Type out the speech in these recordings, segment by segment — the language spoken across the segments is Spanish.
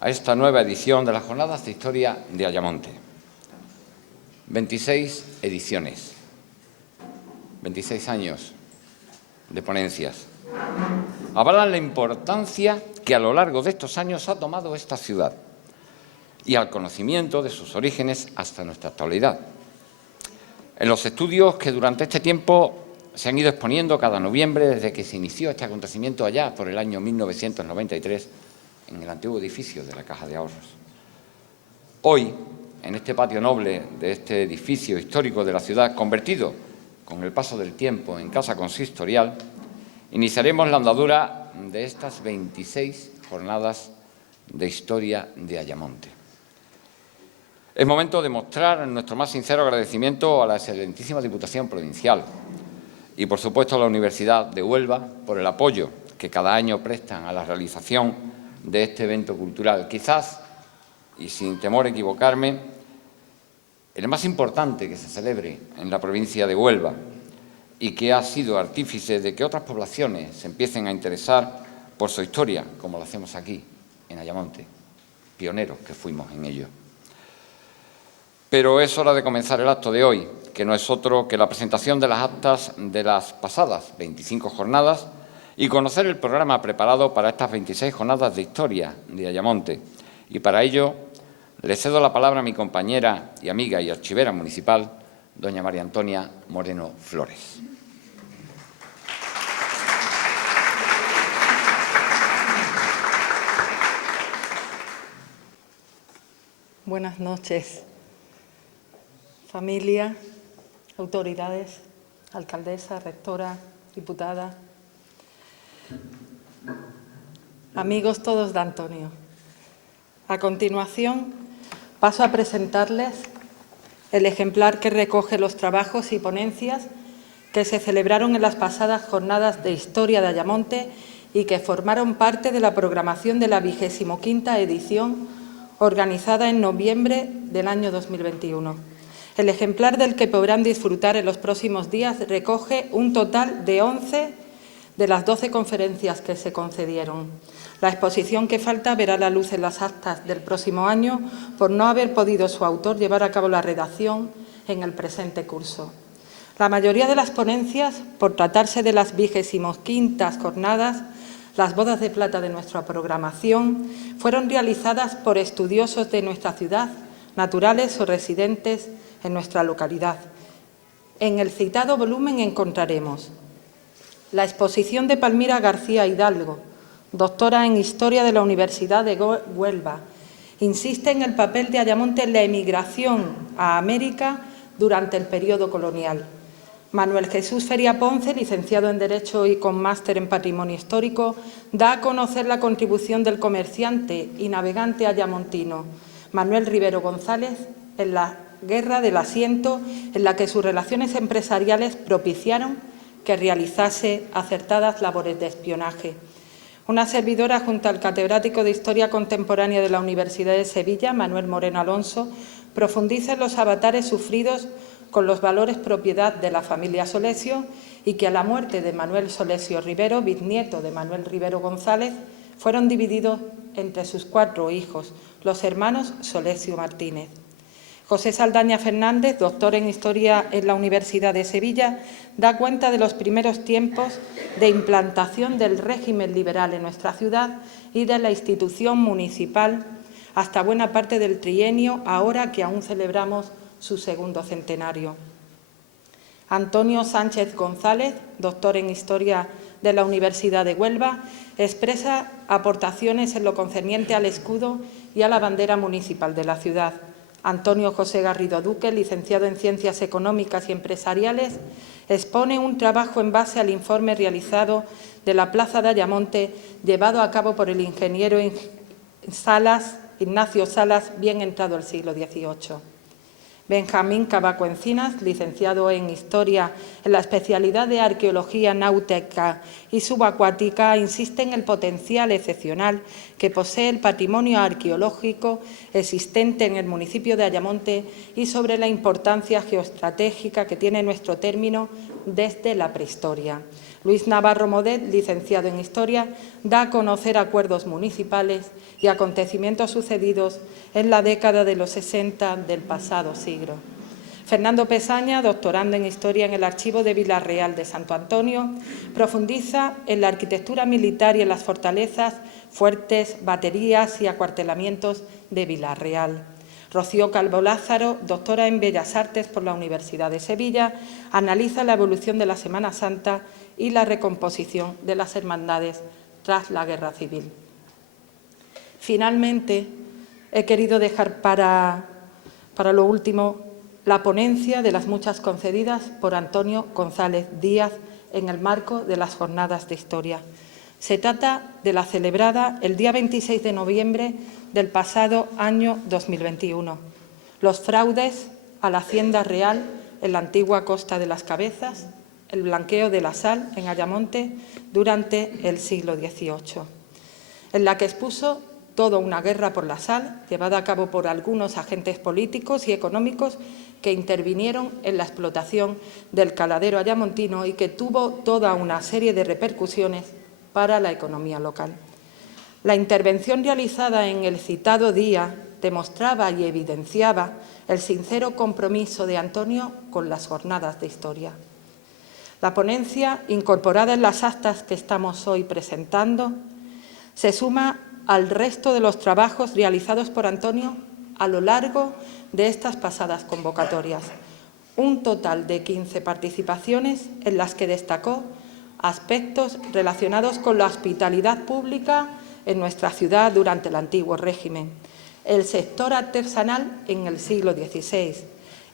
a esta nueva edición de las Jornadas de Historia de Ayamonte. 26 ediciones, 26 años de ponencias. Avalan la importancia que a lo largo de estos años ha tomado esta ciudad y al conocimiento de sus orígenes hasta nuestra actualidad. En los estudios que durante este tiempo se han ido exponiendo cada noviembre desde que se inició este acontecimiento allá por el año 1993 en el antiguo edificio de la Caja de Ahorros. Hoy, en este patio noble de este edificio histórico de la ciudad, convertido con el paso del tiempo en casa consistorial, iniciaremos la andadura de estas 26 jornadas de historia de Ayamonte. Es momento de mostrar nuestro más sincero agradecimiento a la excelentísima Diputación Provincial y, por supuesto, a la Universidad de Huelva por el apoyo que cada año prestan a la realización de este evento cultural. Quizás, y sin temor a equivocarme, el más importante que se celebre en la provincia de Huelva y que ha sido artífice de que otras poblaciones se empiecen a interesar por su historia, como lo hacemos aquí, en Ayamonte, pioneros que fuimos en ello. Pero es hora de comenzar el acto de hoy, que no es otro que la presentación de las actas de las pasadas 25 jornadas y conocer el programa preparado para estas 26 jornadas de historia de Ayamonte. Y para ello le cedo la palabra a mi compañera y amiga y archivera municipal, doña María Antonia Moreno Flores. Buenas noches, familia, autoridades, alcaldesa, rectora, diputada, amigos todos de Antonio. A continuación, paso a presentarles el ejemplar que recoge los trabajos y ponencias que se celebraron en las pasadas jornadas de historia de Ayamonte y que formaron parte de la programación de la 25ª edición organizada en noviembre del año 2021. El ejemplar del que podrán disfrutar en los próximos días recoge un total de 11 de las 12 conferencias que se concedieron. La exposición que falta verá la luz en las actas del próximo año por no haber podido su autor llevar a cabo la redacción en el presente curso. La mayoría de las ponencias, por tratarse de las 25ª jornadas, las bodas de plata de nuestra programación, fueron realizadas por estudiosos de nuestra ciudad, naturales o residentes en nuestra localidad. En el citado volumen encontraremos la exposición de Palmira García Hidalgo, doctora en Historia de la Universidad de Huelva. Insiste en el papel de Ayamonte en la emigración a América durante el periodo colonial. Manuel Jesús Feria Ponce, licenciado en Derecho y con máster en Patrimonio Histórico, da a conocer la contribución del comerciante y navegante ayamontino Manuel Rivero González en la Guerra del Asiento, en la que sus relaciones empresariales propiciaron que realizase acertadas labores de espionaje. Una servidora, junto al catedrático de Historia Contemporánea de la Universidad de Sevilla, Manuel Moreno Alonso, profundiza en los avatares sufridos con los valores propiedad de la familia Solesio y que a la muerte de Manuel Solesio Rivero, bisnieto de Manuel Rivero González, fueron divididos entre sus 4 hijos, los hermanos Solesio Martínez. José Saldaña Fernández, doctor en Historia en la Universidad de Sevilla, da cuenta de los primeros tiempos de implantación del régimen liberal en nuestra ciudad y de la institución municipal hasta buena parte del trienio, ahora que aún celebramos su segundo centenario. Antonio Sánchez González, doctor en Historia de la Universidad de Huelva, expresa aportaciones en lo concerniente al escudo y a la bandera municipal de la ciudad. Antonio José Garrido Duque, licenciado en Ciencias Económicas y Empresariales, expone un trabajo en base al informe realizado de la Plaza de Ayamonte, llevado a cabo por el ingeniero Ignacio Salas, bien entrado el siglo XVIII. Benjamín Cavaco Encinas, licenciado en Historia en la especialidad de Arqueología Náutica y Subacuática, insiste en el potencial excepcional que posee el patrimonio arqueológico existente en el municipio de Ayamonte y sobre la importancia geoestratégica que tiene nuestro término desde la prehistoria. Luis Navarro Modet, licenciado en Historia, da a conocer acuerdos municipales y acontecimientos sucedidos en la década de los 60 del pasado siglo. Fernando Pesaña, doctorando en Historia en el Archivo de Vilarreal de Santo Antonio, profundiza en la arquitectura militar y en las fortalezas, fuertes, baterías y acuartelamientos de Vilarreal. Rocío Calvo Lázaro, doctora en Bellas Artes por la Universidad de Sevilla, analiza la evolución de la Semana Santa y la recomposición de las hermandades tras la Guerra Civil. Finalmente, he querido dejar para lo último la ponencia de las muchas concedidas por Antonio González Díaz en el marco de las Jornadas de Historia. Se trata de la celebrada el día 26 de noviembre del pasado año 2021. Los fraudes a la Hacienda Real en la antigua Costa de las Cabezas, el blanqueo de la sal en Ayamonte durante el siglo XVIII, en la que expuso toda una guerra por la sal, llevada a cabo por algunos agentes políticos y económicos que intervinieron en la explotación del caladero ayamontino y que tuvo toda una serie de repercusiones para la economía local. La intervención realizada en el citado día demostraba y evidenciaba el sincero compromiso de Antonio con las Jornadas de Historia. La ponencia, incorporada en las actas que estamos hoy presentando, se suma al resto de los trabajos realizados por Antonio a lo largo de estas pasadas convocatorias. Un total de 15 participaciones en las que destacó aspectos relacionados con la hospitalidad pública en nuestra ciudad durante el antiguo régimen, el sector artesanal en el siglo XVI,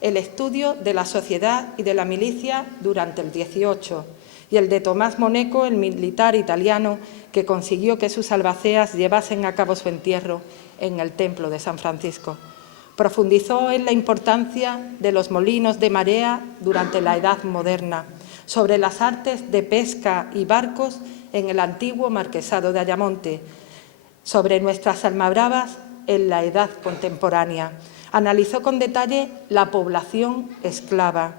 el estudio de la sociedad y de la milicia durante el XVIII y el de Tomás Moneco, el militar italiano que consiguió que sus albaceas llevasen a cabo su entierro en el Templo de San Francisco. Profundizó en la importancia de los molinos de marea durante la Edad Moderna, sobre las artes de pesca y barcos en el antiguo Marquesado de Ayamonte, sobre nuestras almabravas en la Edad Contemporánea. Analizó con detalle la población esclava.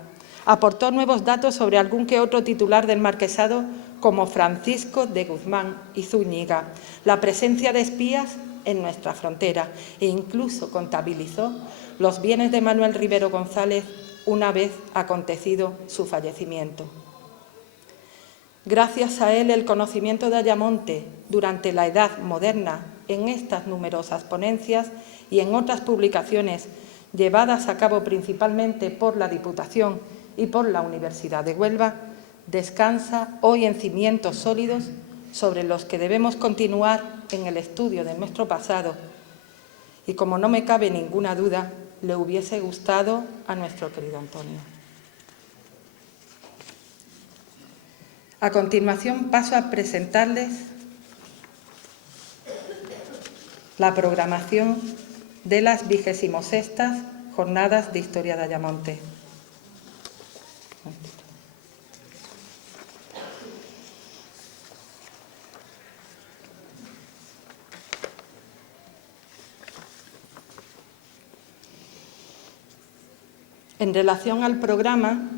Aportó nuevos datos sobre algún que otro titular del Marquesado, como Francisco de Guzmán y Zúñiga, la presencia de espías en nuestra frontera e incluso contabilizó los bienes de Manuel Rivero González una vez acontecido su fallecimiento. Gracias a él, el conocimiento de Ayamonte durante la Edad Moderna en estas numerosas ponencias y en otras publicaciones llevadas a cabo principalmente por la Diputación y por la Universidad de Huelva, descansa hoy en cimientos sólidos sobre los que debemos continuar en el estudio de nuestro pasado y, como no me cabe ninguna duda, le hubiese gustado a nuestro querido Antonio. A continuación paso a presentarles la programación de las 26ª Jornadas de Historia de Ayamonte. En relación al programa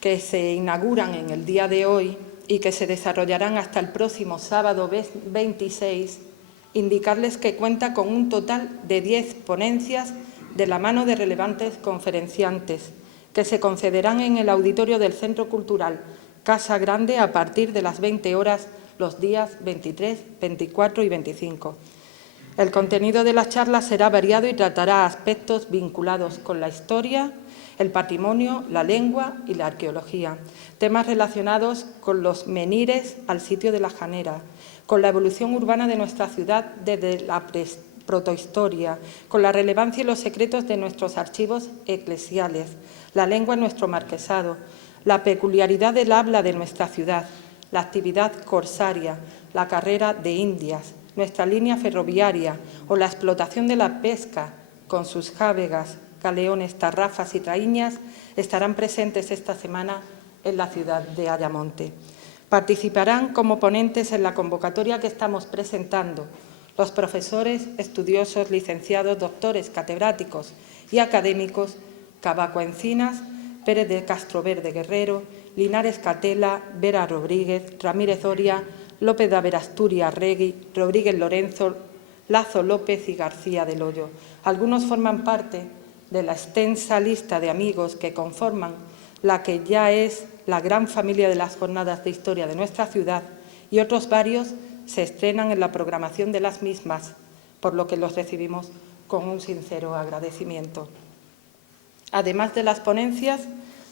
que se inauguran en el día de hoy y que se desarrollarán hasta el próximo sábado 26, indicarles que cuenta con un total de 10 ponencias de la mano de relevantes conferenciantes que se concederán en el auditorio del Centro Cultural Casa Grande a partir de las 20 horas los días 23, 24 y 25. El contenido de las charlas será variado y tratará aspectos vinculados con la historia, el patrimonio, la lengua y la arqueología, temas relacionados con los menires al sitio de la Janera, con la evolución urbana de nuestra ciudad desde la protohistoria, con la relevancia y los secretos de nuestros archivos eclesiales, la lengua en nuestro marquesado, la peculiaridad del habla de nuestra ciudad, la actividad corsaria, la carrera de Indias, nuestra línea ferroviaria o la explotación de la pesca con sus jávegas, galeones, tarrafas y traíñas estarán presentes esta semana en la ciudad de Ayamonte. Participarán como ponentes en la convocatoria que estamos presentando los profesores, estudiosos, licenciados, doctores, catedráticos y académicos Cavaco Encinas, Pérez de Castroverde Guerrero, Linares Catela, Vera Rodríguez, Ramírez Oria, López de Averasturi Arregui, Rodríguez Lorenzo, Lazo López y García del Hoyo. Algunos forman parte de la extensa lista de amigos que conforman la que ya es la gran familia de las Jornadas de Historia de nuestra ciudad, y otros varios se estrenan en la programación de las mismas, por lo que los recibimos con un sincero agradecimiento. Además de las ponencias,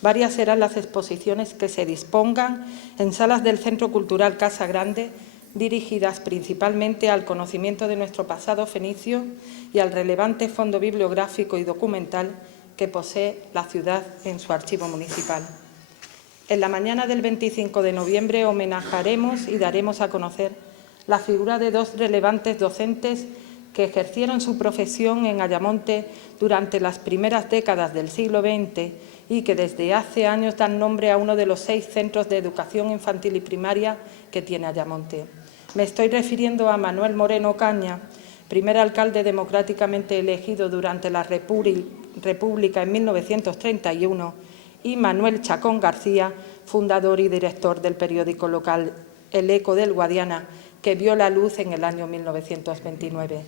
varias serán las exposiciones que se dispongan en salas del Centro Cultural Casa Grande, dirigidas principalmente al conocimiento de nuestro pasado fenicio y al relevante fondo bibliográfico y documental que posee la ciudad en su archivo municipal. En la mañana del 25 de noviembre homenajearemos y daremos a conocer la figura de dos relevantes docentes que ejercieron su profesión en Ayamonte durante las primeras décadas del siglo XX y que desde hace años dan nombre a uno de los 6 centros de educación infantil y primaria que tiene Ayamonte. Me estoy refiriendo a Manuel Moreno Ocaña, primer alcalde democráticamente elegido durante la República en 1931, y Manuel Chacón García, fundador y director del periódico local El Eco del Guadiana, que vio la luz en el año 1929.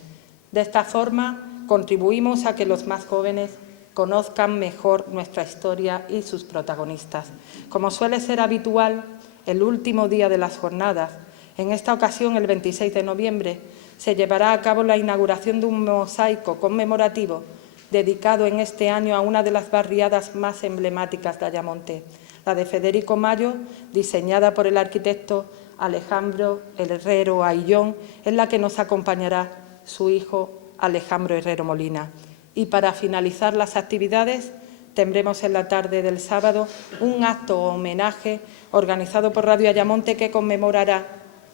De esta forma, contribuimos a que los más jóvenes conozcan mejor nuestra historia y sus protagonistas. Como suele ser habitual, el último día de las jornadas, en esta ocasión, el 26 de noviembre, se llevará a cabo la inauguración de un mosaico conmemorativo dedicado en este año a una de las barriadas más emblemáticas de Ayamonte, la de Federico Mayo, diseñada por el arquitecto Alejandro Herrero Ayllón, en la que nos acompañará su hijo Alejandro Herrero Molina. Y para finalizar las actividades, tendremos en la tarde del sábado un acto homenaje organizado por Radio Ayamonte que conmemorará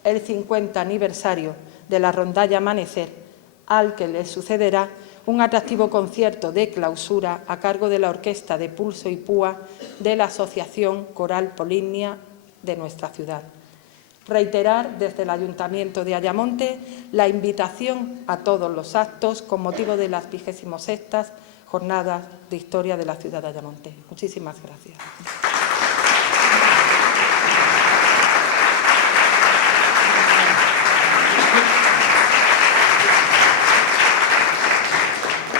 el 50 aniversario de la rondalla Amanecer, al que le sucederá un atractivo concierto de clausura a cargo de la Orquesta de Pulso y Púa de la Asociación Coral Polinia de nuestra ciudad. Reiterar desde el Ayuntamiento de Ayamonte la invitación a todos los actos con motivo de las 26ª Jornadas de Historia de la ciudad de Ayamonte. Muchísimas gracias.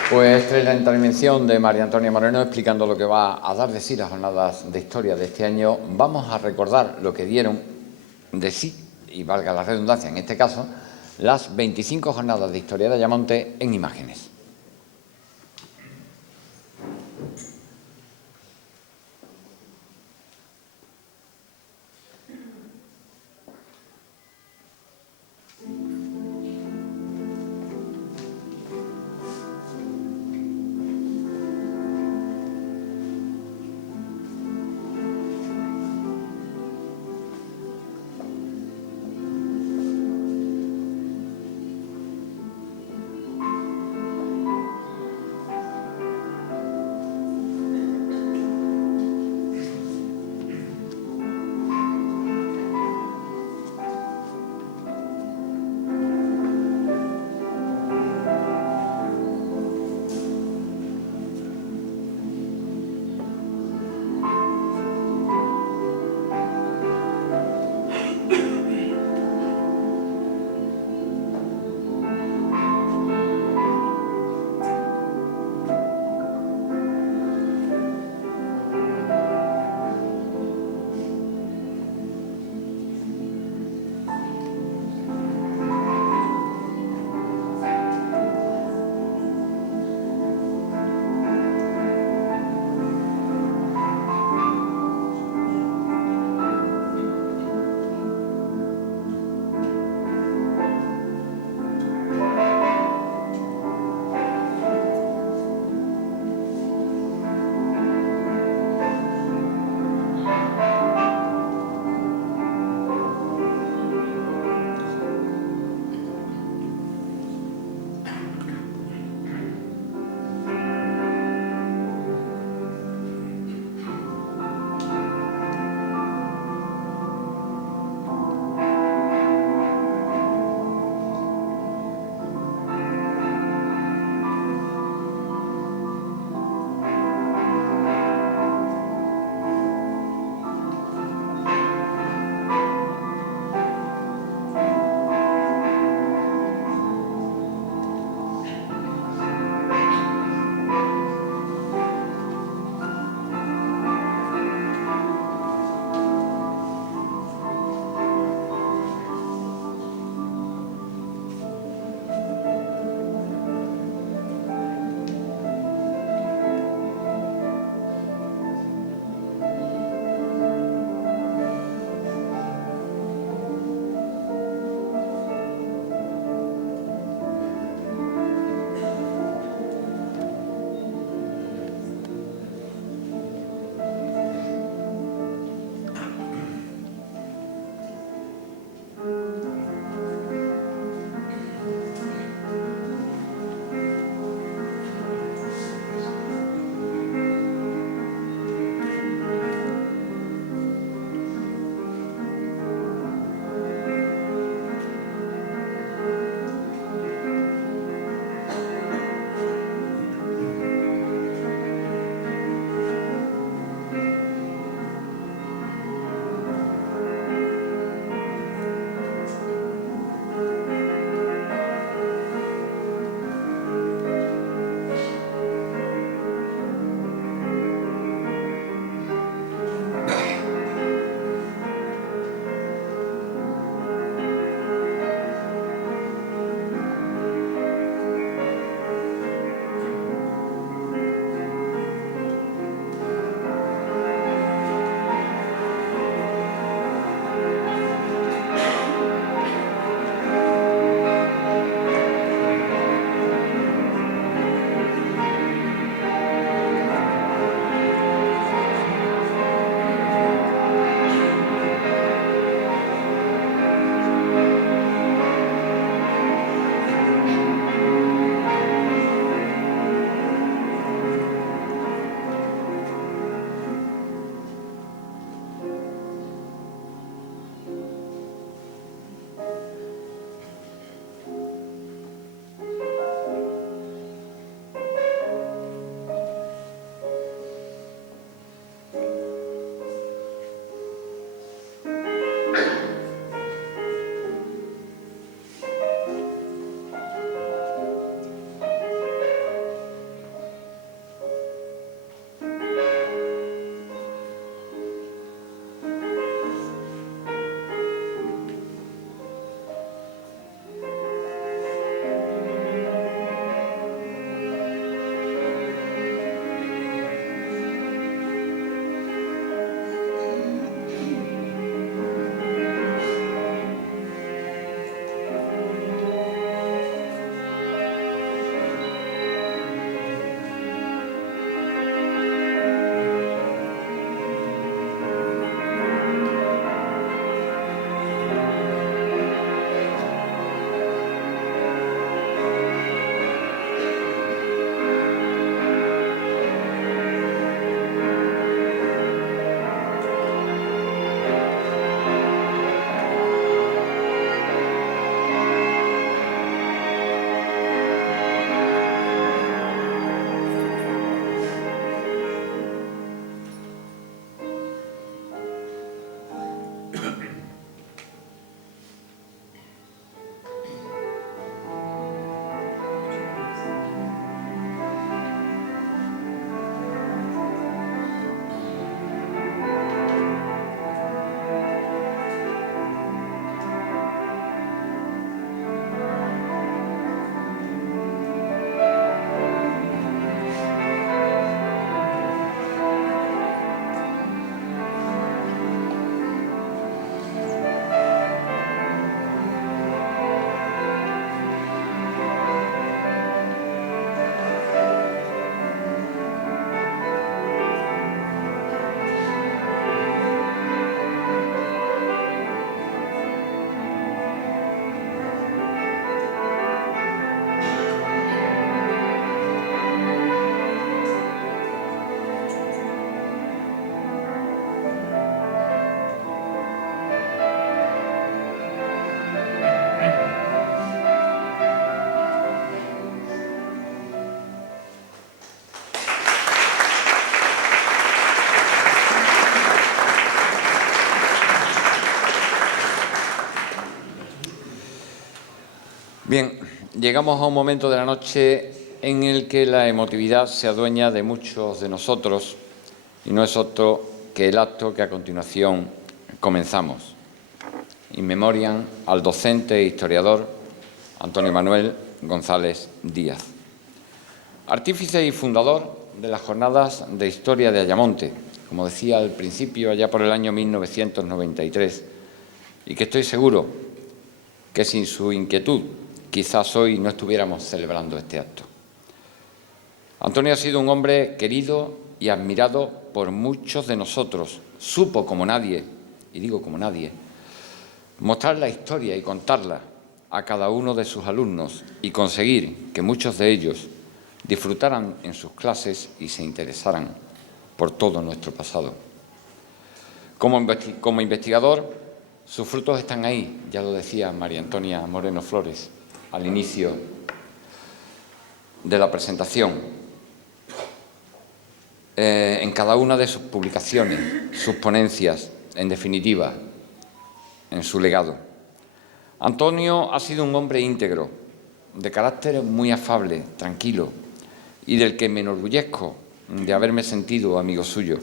Pues tras la intervención de María Antonia Moreno explicando lo que va a dar de sí las jornadas de historia de este año, vamos a recordar lo que dieron de sí, y valga la redundancia en este caso, las 25 jornadas de historia de Ayamonte en imágenes. Bien, llegamos a un momento de la noche en el que la emotividad se adueña de muchos de nosotros y no es otro que el acto que a continuación comenzamos. In memoriam al docente e historiador Antonio Manuel González Díaz, artífice y fundador de las Jornadas de Historia de Ayamonte, como decía al principio, allá por el año 1993, y que estoy seguro que sin su inquietud quizás hoy no estuviéramos celebrando este acto. Antonio ha sido un hombre querido y admirado por muchos de nosotros. Supo como nadie, y digo como nadie, mostrar la historia y contarla a cada uno de sus alumnos y conseguir que muchos de ellos disfrutaran en sus clases y se interesaran por todo nuestro pasado. Como investigador, sus frutos están ahí, ya lo decía María Antonia Moreno Flores al inicio de la presentación, en cada una de sus publicaciones, sus ponencias, en definitiva, en su legado. Antonio ha sido un hombre íntegro, de carácter muy afable, tranquilo, y del que me enorgullezco de haberme sentido amigo suyo,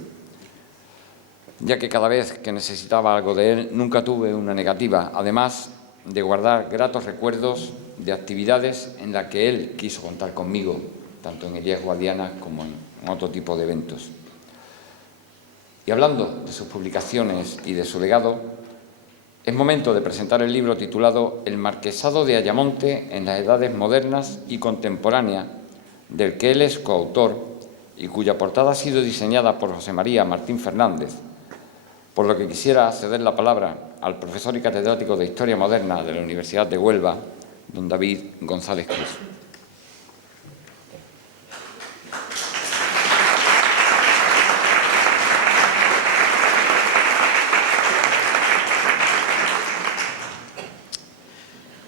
ya que cada vez que necesitaba algo de él nunca tuve una negativa, además de guardar gratos recuerdos de actividades en las que él quiso contar conmigo, tanto en Elías Guadiana como en otro tipo de eventos. Y hablando de sus publicaciones y de su legado, es momento de presentar el libro titulado El Marquesado de Ayamonte en las Edades Modernas y Contemporáneas, del que él es coautor y cuya portada ha sido diseñada por José María Martín Fernández, por lo que quisiera ceder la palabra al profesor y catedrático de Historia Moderna de la Universidad de Huelva, don David González Cruz.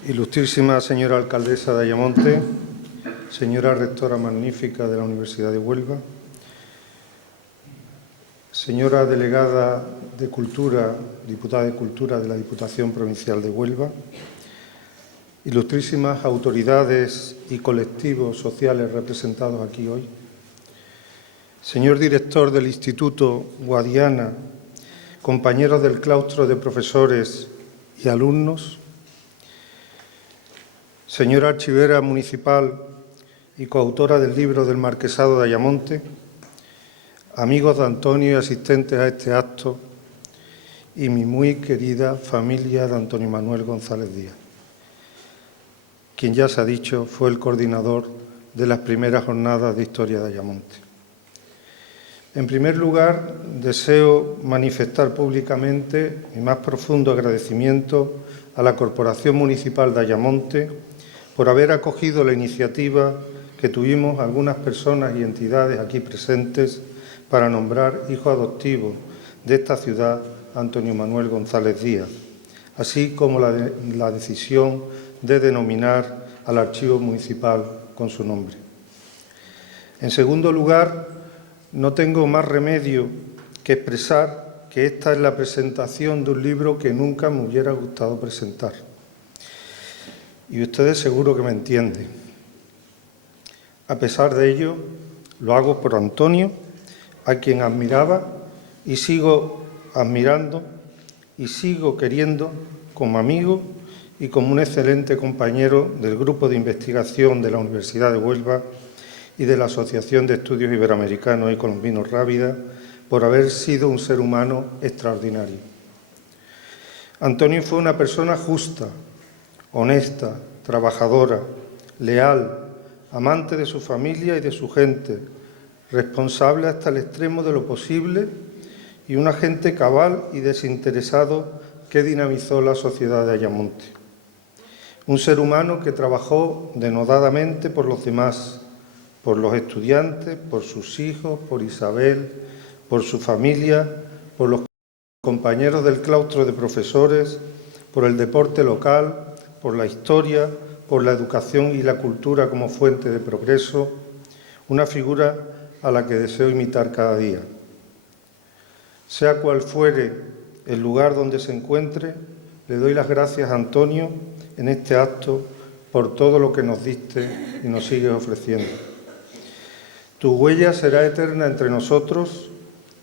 Ilustrísima señora alcaldesa de Ayamonte, señora rectora magnífica de la Universidad de Huelva, señora delegada de Cultura, diputada de Cultura de la Diputación Provincial de Huelva, ilustrísimas autoridades y colectivos sociales representados aquí hoy, señor director del Instituto Guadiana, compañeros del claustro de profesores y alumnos, señora archivera municipal y coautora del libro del Marquesado de Ayamonte, amigos de Antonio y asistentes a este acto, y mi muy querida familia de Antonio Manuel González Díaz, quien ya se ha dicho fue el coordinador de las primeras jornadas de Historia de Ayamonte. En primer lugar, deseo manifestar públicamente mi más profundo agradecimiento a la Corporación Municipal de Ayamonte por haber acogido la iniciativa que tuvimos algunas personas y entidades aquí presentes para nombrar hijo adoptivo de esta ciudad a Antonio Manuel González Díaz, así como la decisión de denominar al archivo municipal con su nombre. En segundo lugar, no tengo más remedio que expresar que esta es la presentación de un libro que nunca me hubiera gustado presentar. Y ustedes seguro que me entienden. A pesar de ello, lo hago por Antonio, a quien admiraba y sigo admirando y sigo queriendo como amigo y como un excelente compañero del Grupo de Investigación de la Universidad de Huelva y de la Asociación de Estudios Iberoamericanos y Colombinos Rábida, por haber sido un ser humano extraordinario. Antonio fue una persona justa, honesta, trabajadora, leal, amante de su familia y de su gente, responsable hasta el extremo de lo posible y un agente cabal y desinteresado que dinamizó la sociedad de Ayamonte. Un ser humano que trabajó denodadamente por los demás, por los estudiantes, por sus hijos, por Isabel, por su familia, por los compañeros del claustro de profesores, por el deporte local, por la historia, por la educación y la cultura como fuente de progreso, una figura a la que deseo imitar cada día. Sea cual fuere el lugar donde se encuentre, le doy las gracias a Antonio en este acto por todo lo que nos diste y nos sigues ofreciendo. Tu huella será eterna entre nosotros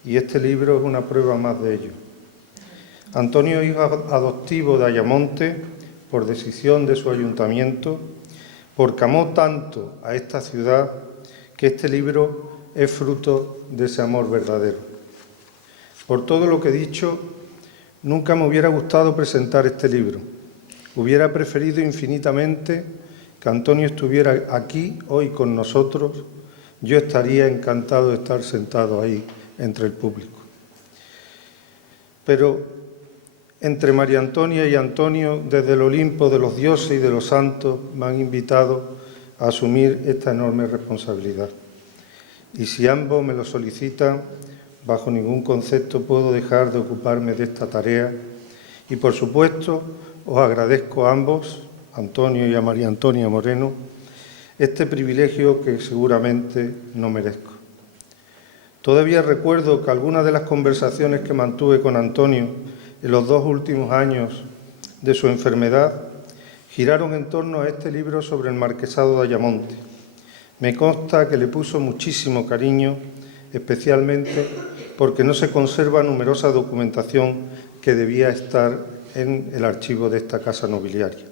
y este libro es una prueba más de ello. Antonio, hijo adoptivo de Ayamonte, por decisión de su ayuntamiento, porque amó tanto a esta ciudad que este libro es fruto de ese amor verdadero. Por todo lo que he dicho, nunca me hubiera gustado presentar este libro. Hubiera preferido infinitamente que Antonio estuviera aquí hoy con nosotros. Yo estaría encantado de estar sentado ahí entre el público. Pero entre María Antonia y Antonio, desde el Olimpo de los dioses y de los santos, me han invitado a asumir esta enorme responsabilidad. Y si ambos me lo solicitan, bajo ningún concepto puedo dejar de ocuparme de esta tarea. Y, por supuesto, os agradezco a ambos, a Antonio y a María Antonia Moreno, este privilegio que seguramente no merezco. Todavía recuerdo que algunas de las conversaciones que mantuve con Antonio en los 2 últimos años de su enfermedad giraron en torno a este libro sobre el marquesado de Ayamonte. Me consta que le puso muchísimo cariño, especialmente porque no se conserva numerosa documentación que debía estar en el archivo de esta casa nobiliaria.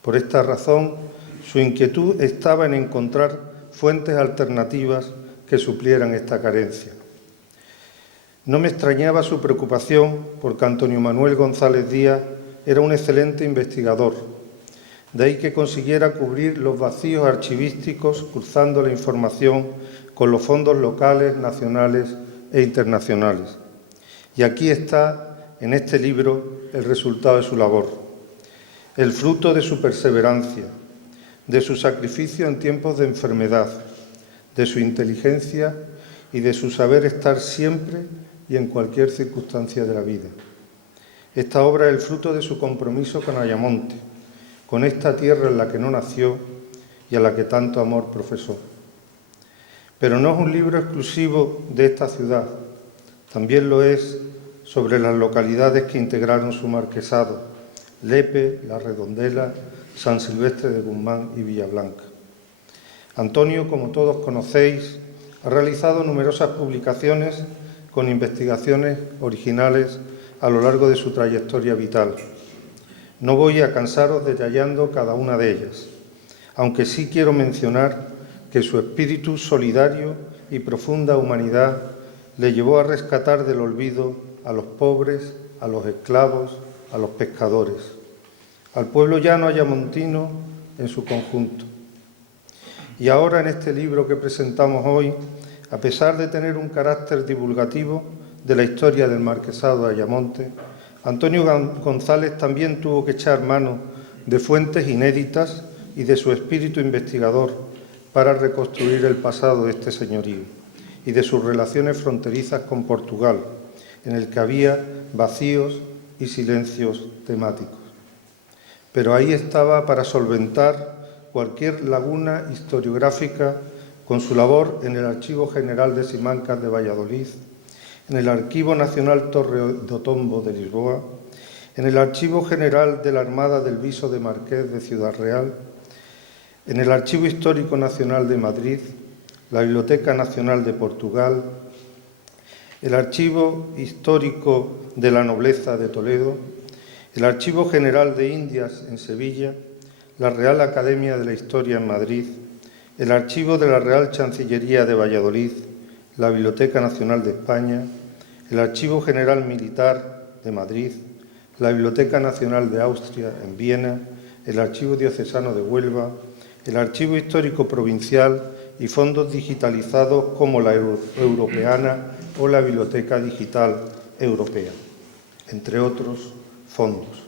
Por esta razón, su inquietud estaba en encontrar fuentes alternativas que suplieran esta carencia. No me extrañaba su preocupación porque Antonio Manuel González Díaz era un excelente investigador, de ahí que consiguiera cubrir los vacíos archivísticos cruzando la información con los fondos locales, nacionales e internacionales. Y aquí está, en este libro, el resultado de su labor, el fruto de su perseverancia, de su sacrificio en tiempos de enfermedad, de su inteligencia y de su saber estar siempre y en cualquier circunstancia de la vida. Esta obra es el fruto de su compromiso con Ayamonte, con esta tierra en la que no nació y a la que tanto amor profesó. Pero no es un libro exclusivo de esta ciudad, también lo es sobre las localidades que integraron su marquesado: Lepe, La Redondela, San Silvestre de Guzmán y Villablanca. Antonio, como todos conocéis, ha realizado numerosas publicaciones con investigaciones originales a lo largo de su trayectoria vital. No voy a cansaros detallando cada una de ellas, aunque sí quiero mencionar que su espíritu solidario y profunda humanidad le llevó a rescatar del olvido a los pobres, a los esclavos, a los pescadores, al pueblo llano ayamontino en su conjunto. Y ahora, en este libro que presentamos hoy, a pesar de tener un carácter divulgativo de la historia del marquesado de Ayamonte, Antonio González también tuvo que echar mano de fuentes inéditas y de su espíritu investigador para reconstruir el pasado de este señorío y de sus relaciones fronterizas con Portugal, en el que había vacíos y silencios temáticos. Pero ahí estaba para solventar cualquier laguna historiográfica con su labor en el Archivo General de Simancas de Valladolid, en el Archivo Nacional Torre do Tombo de Lisboa, en el Archivo General de la Armada del Viso de Marqués de Ciudad Real, en el Archivo Histórico Nacional de Madrid, la Biblioteca Nacional de Portugal, el Archivo Histórico de la Nobleza de Toledo, el Archivo General de Indias en Sevilla, la Real Academia de la Historia en Madrid, el Archivo de la Real Chancillería de Valladolid, la Biblioteca Nacional de España, el Archivo General Militar de Madrid, la Biblioteca Nacional de Austria en Viena, el Archivo Diocesano de Huelva, el Archivo Histórico Provincial y fondos digitalizados como la Europeana o la Biblioteca Digital Europea, entre otros fondos.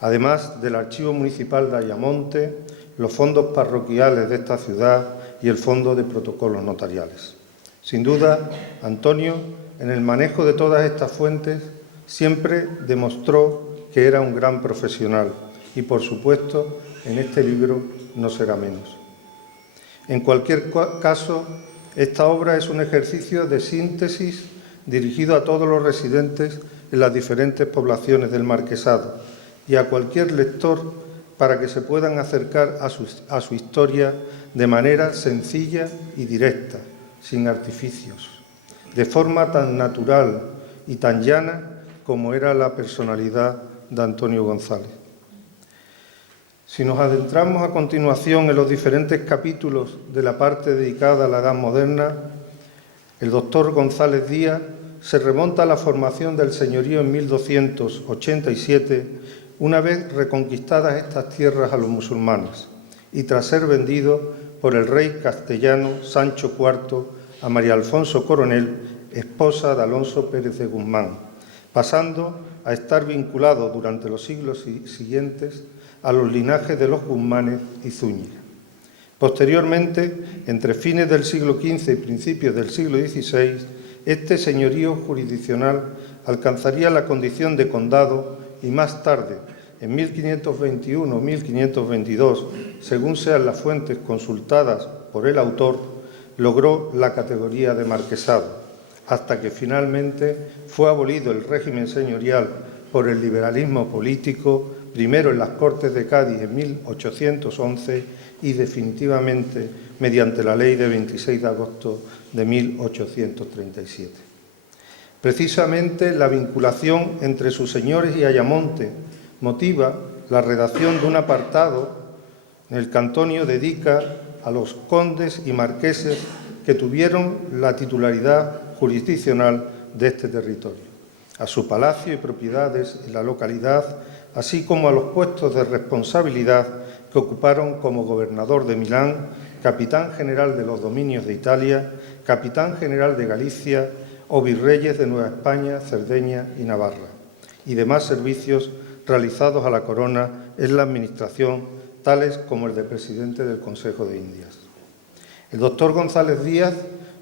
Además del Archivo Municipal de Ayamonte, los fondos parroquiales de esta ciudad y el Fondo de Protocolos Notariales. Sin duda, Antonio, en el manejo de todas estas fuentes, siempre demostró que era un gran profesional y, por supuesto, en este libro no será menos. En cualquier caso, esta obra es un ejercicio de síntesis dirigido a todos los residentes en las diferentes poblaciones del Marquesado y a cualquier lector para que se puedan acercar a su historia de manera sencilla y directa, sin artificios, de forma tan natural y tan llana como era la personalidad de Antonio González. Si nos adentramos a continuación en los diferentes capítulos de la parte dedicada a la Edad Moderna, el doctor González Díaz se remonta a la formación del señorío en 1287, una vez reconquistadas estas tierras a los musulmanes y tras ser vendido por el rey castellano Sancho IV a María Alfonso Coronel, esposa de Alonso Pérez de Guzmán, pasando a estar vinculado durante los siglos siguientes a los linajes de los Guzmanes y Zúñiga. Posteriormente, entre fines del siglo XV y principios del siglo XVI, este señorío jurisdiccional alcanzaría la condición de condado y más tarde, en 1521 o 1522, según sean las fuentes consultadas por el autor, logró la categoría de marquesado, hasta que finalmente fue abolido el régimen señorial por el liberalismo político, primero en las Cortes de Cádiz en 1811 y definitivamente mediante la Ley de 26 de agosto de 1837. Precisamente la vinculación entre sus señores y Ayamonte motiva la redacción de un apartado en el que Antonio dedica a los condes y marqueses que tuvieron la titularidad jurisdiccional de este territorio, a su palacio y propiedades en la localidad, así como a los puestos de responsabilidad que ocuparon como gobernador de Milán, capitán general de los dominios de Italia, capitán general de Galicia o virreyes de Nueva España, Cerdeña y Navarra, y demás servicios realizados a la corona en la administración, tales como el de presidente del Consejo de Indias. El doctor González Díaz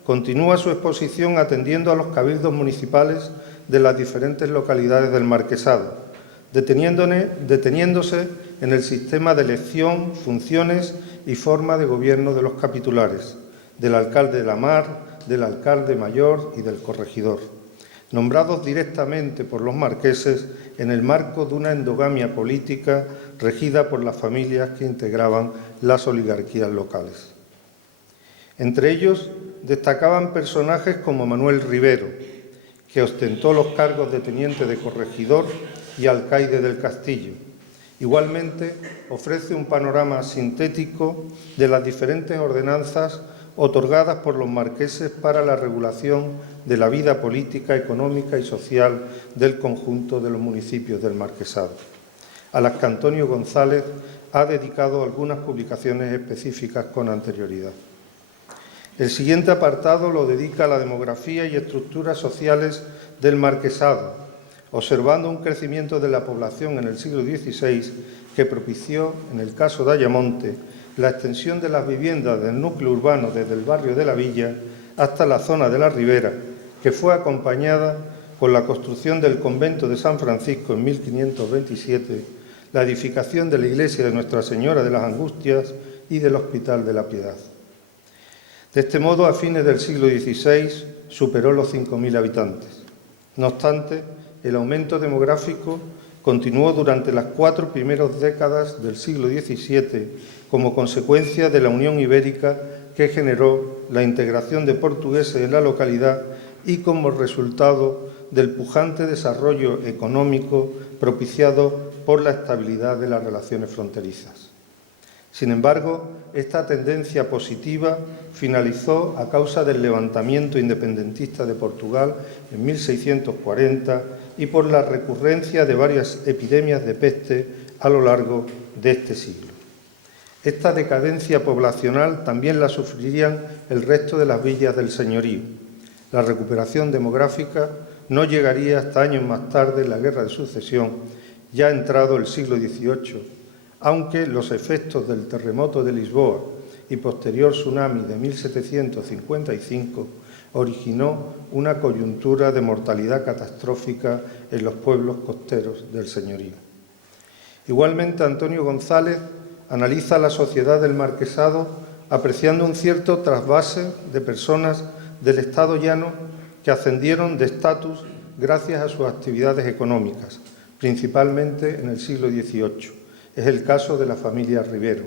continúa su exposición atendiendo a los cabildos municipales de las diferentes localidades del marquesado, deteniéndose en el sistema de elección, funciones y forma de gobierno de los capitulares, del alcalde de la mar, del alcalde mayor y del corregidor, nombrados directamente por los marqueses en el marco de una endogamia política regida por las familias que integraban las oligarquías locales. Entre ellos destacaban personajes como Manuel Rivero, que ostentó los cargos de teniente de corregidor y alcaide del castillo. Igualmente, ofrece un panorama sintético de las diferentes ordenanzas otorgadas por los marqueses para la regulación de la vida política, económica y social del conjunto de los municipios del marquesado, a las que Antonio González ha dedicado algunas publicaciones específicas con anterioridad. El siguiente apartado lo dedica a la demografía y estructuras sociales del marquesado, observando un crecimiento de la población en el siglo XVI que propició, en el caso de Ayamonte, la extensión de las viviendas del núcleo urbano desde el barrio de la Villa hasta la zona de la Ribera, que fue acompañada con la construcción del convento de San Francisco en 1527, la edificación de la iglesia de Nuestra Señora de las Angustias y del Hospital de la Piedad. De este modo, a fines del siglo XVI, superó los 5.000 habitantes. No obstante, el aumento demográfico continuó durante las 4 primeras décadas del siglo XVII como consecuencia de la Unión Ibérica que generó la integración de portugueses en la localidad y como resultado del pujante desarrollo económico propiciado por la estabilidad de las relaciones fronterizas. Sin embargo, esta tendencia positiva finalizó a causa del levantamiento independentista de Portugal en 1640 y por la recurrencia de varias epidemias de peste a lo largo de este siglo. Esta decadencia poblacional también la sufrirían el resto de las villas del señorío. La recuperación demográfica no llegaría hasta años más tarde en la Guerra de Sucesión, ya entrado el siglo XVIII, aunque los efectos del terremoto de Lisboa y posterior tsunami de 1755 originó una coyuntura de mortalidad catastrófica en los pueblos costeros del señorío. Igualmente, Antonio González analiza la sociedad del marquesado apreciando un cierto trasvase de personas del estado llano que ascendieron de estatus gracias a sus actividades económicas, principalmente en el siglo XVIII, Es el caso de la familia Rivero.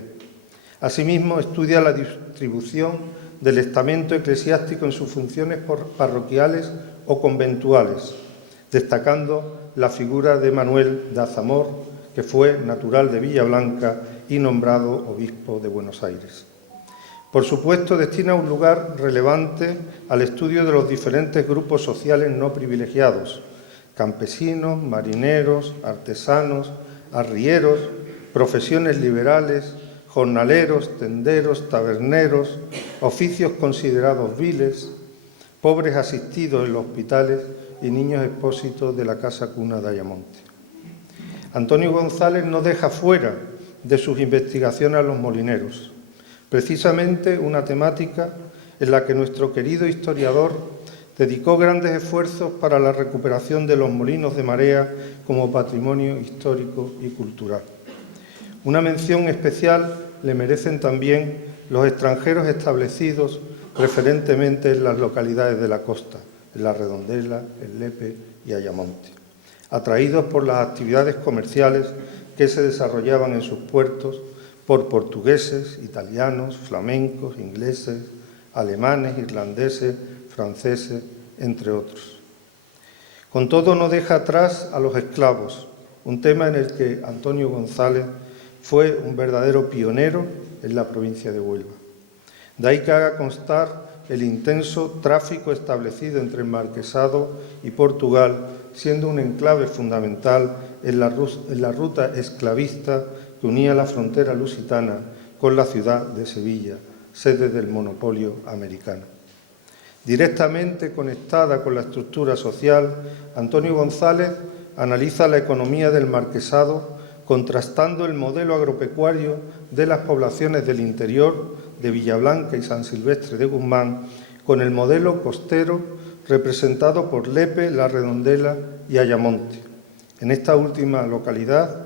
Asimismo, estudia la distribución del estamento eclesiástico en sus funciones parroquiales o conventuales, destacando la figura de Manuel de Azamor, que fue natural de Villablanca y nombrado obispo de Buenos Aires. Por supuesto, destina un lugar relevante al estudio de los diferentes grupos sociales no privilegiados: campesinos, marineros, artesanos, arrieros, profesiones liberales, jornaleros, tenderos, taberneros, oficios considerados viles, pobres asistidos en los hospitales y niños expósitos de la Casa Cuna de Ayamonte. Antonio González no deja fuera de sus investigaciones a los molineros, precisamente una temática en la que nuestro querido historiador dedicó grandes esfuerzos para la recuperación de los molinos de marea como patrimonio histórico y cultural. Una mención especial le merecen también los extranjeros establecidos preferentemente en las localidades de la costa, en La Redondela, en Lepe y Ayamonte, atraídos por las actividades comerciales que se desarrollaban en sus puertos por portugueses, italianos, flamencos, ingleses, alemanes, irlandeses, franceses, entre otros. Con todo, no deja atrás a los esclavos, un tema en el que Antonio González fue un verdadero pionero en la provincia de Huelva. De ahí que haga constar el intenso tráfico establecido entre el Marquesado y Portugal, siendo un enclave fundamental en la ruta esclavista que unía la frontera lusitana con la ciudad de Sevilla, sede del monopolio americano. Directamente conectada con la estructura social, Antonio González analiza la economía del Marquesado, contrastando el modelo agropecuario de las poblaciones del interior de Villablanca y San Silvestre de Guzmán con el modelo costero representado por Lepe, La Redondela y Ayamonte. En esta última localidad,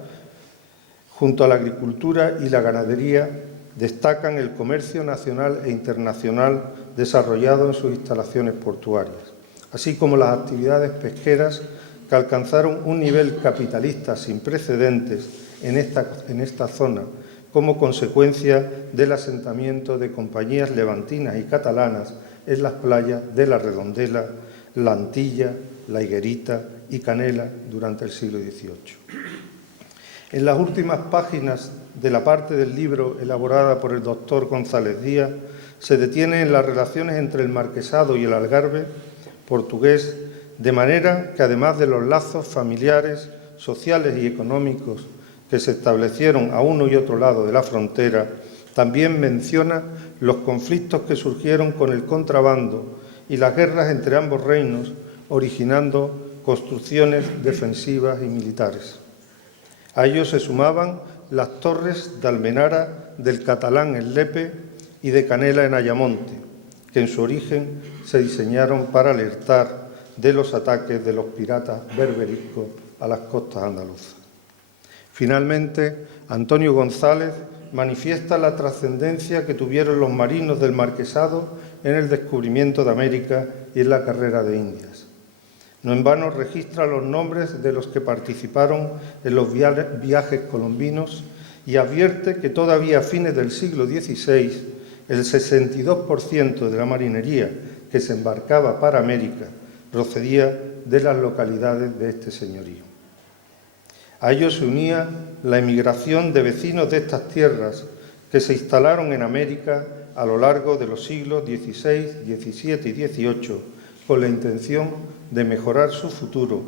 junto a la agricultura y la ganadería, destacan el comercio nacional e internacional desarrollado en sus instalaciones portuarias, así como las actividades pesqueras que alcanzaron un nivel capitalista sin precedentes en esta zona, como consecuencia del asentamiento de compañías levantinas y catalanas en las playas de La Redondela, La Antilla, La Higuerita y Canela durante el siglo XVIII. En las últimas páginas de la parte del libro elaborada por el doctor González Díaz se detiene en las relaciones entre el Marquesado y el Algarve portugués, de manera que además de los lazos familiares, sociales y económicos que se establecieron a uno y otro lado de la frontera, también menciona los conflictos que surgieron con el contrabando y las guerras entre ambos reinos, originando construcciones defensivas y militares. A ellos se sumaban las torres de Almenara del Catalán en Lepe y de Canela en Ayamonte, que en su origen se diseñaron para alertar de los ataques de los piratas berberiscos a las costas andaluzas. Finalmente, Antonio González manifiesta la trascendencia que tuvieron los marinos del Marquesado en el descubrimiento de América y en la carrera de Indias. No en vano registra los nombres de los que participaron en los viajes colombinos y advierte que todavía a fines del siglo XVI el 62% de la marinería que se embarcaba para América procedía de las localidades de este señorío. A ello se unía la emigración de vecinos de estas tierras que se instalaron en América a lo largo de los siglos XVI, XVII y XVIII con la intención de mejorar su futuro,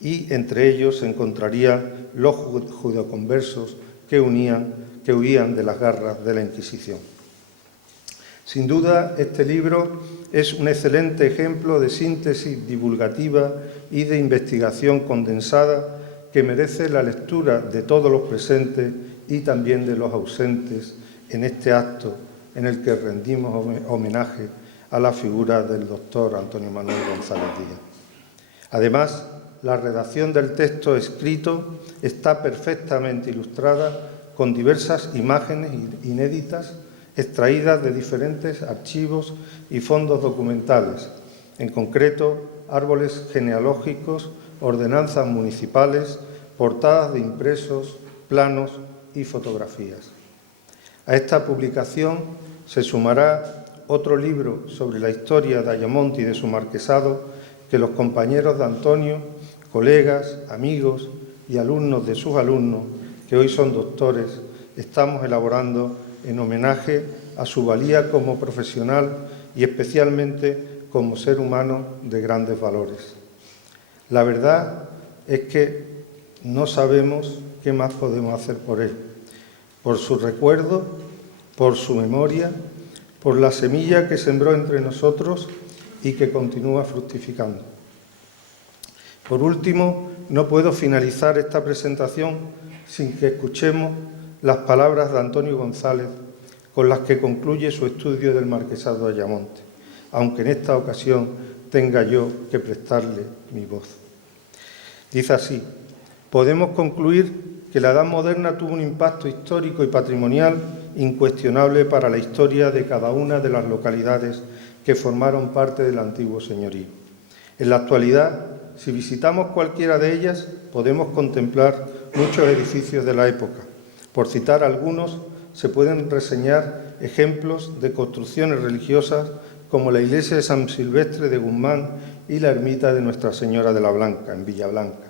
y entre ellos se encontrarían los judeoconversos que huían de las garras de la Inquisición. Sin duda, este libro es un excelente ejemplo de síntesis divulgativa y de investigación condensada que merece la lectura de todos los presentes y también de los ausentes en este acto en el que rendimos homenaje a la figura del doctor Antonio Manuel González Díaz. Además, la redacción del texto escrito está perfectamente ilustrada con diversas imágenes inéditas extraídas de diferentes archivos y fondos documentales, en concreto árboles genealógicos, ordenanzas municipales, portadas de impresos, planos y fotografías. A esta publicación se sumará otro libro sobre la historia de Ayamonte y de su marquesado que los compañeros de Antonio, colegas, amigos y alumnos de sus alumnos, que hoy son doctores, estamos elaborando en homenaje a su valía como profesional y especialmente como ser humano de grandes valores. La verdad es que no sabemos qué más podemos hacer por él, por su recuerdo, por su memoria, por la semilla que sembró entre nosotros y que continúa fructificando. Por último, no puedo finalizar esta presentación sin que escuchemos las palabras de Antonio González con las que concluye su estudio del marquesado de Ayamonte, aunque en esta ocasión tenga yo que prestarle mi voz. Dice así: podemos concluir que la Edad Moderna tuvo un impacto histórico y patrimonial incuestionable para la historia de cada una de las localidades que formaron parte del antiguo señorío. En la actualidad, si visitamos cualquiera de ellas, podemos contemplar muchos edificios de la época. Por citar algunos, se pueden reseñar ejemplos de construcciones religiosas como la iglesia de San Silvestre de Guzmán y la ermita de Nuestra Señora de la Blanca, en Villablanca.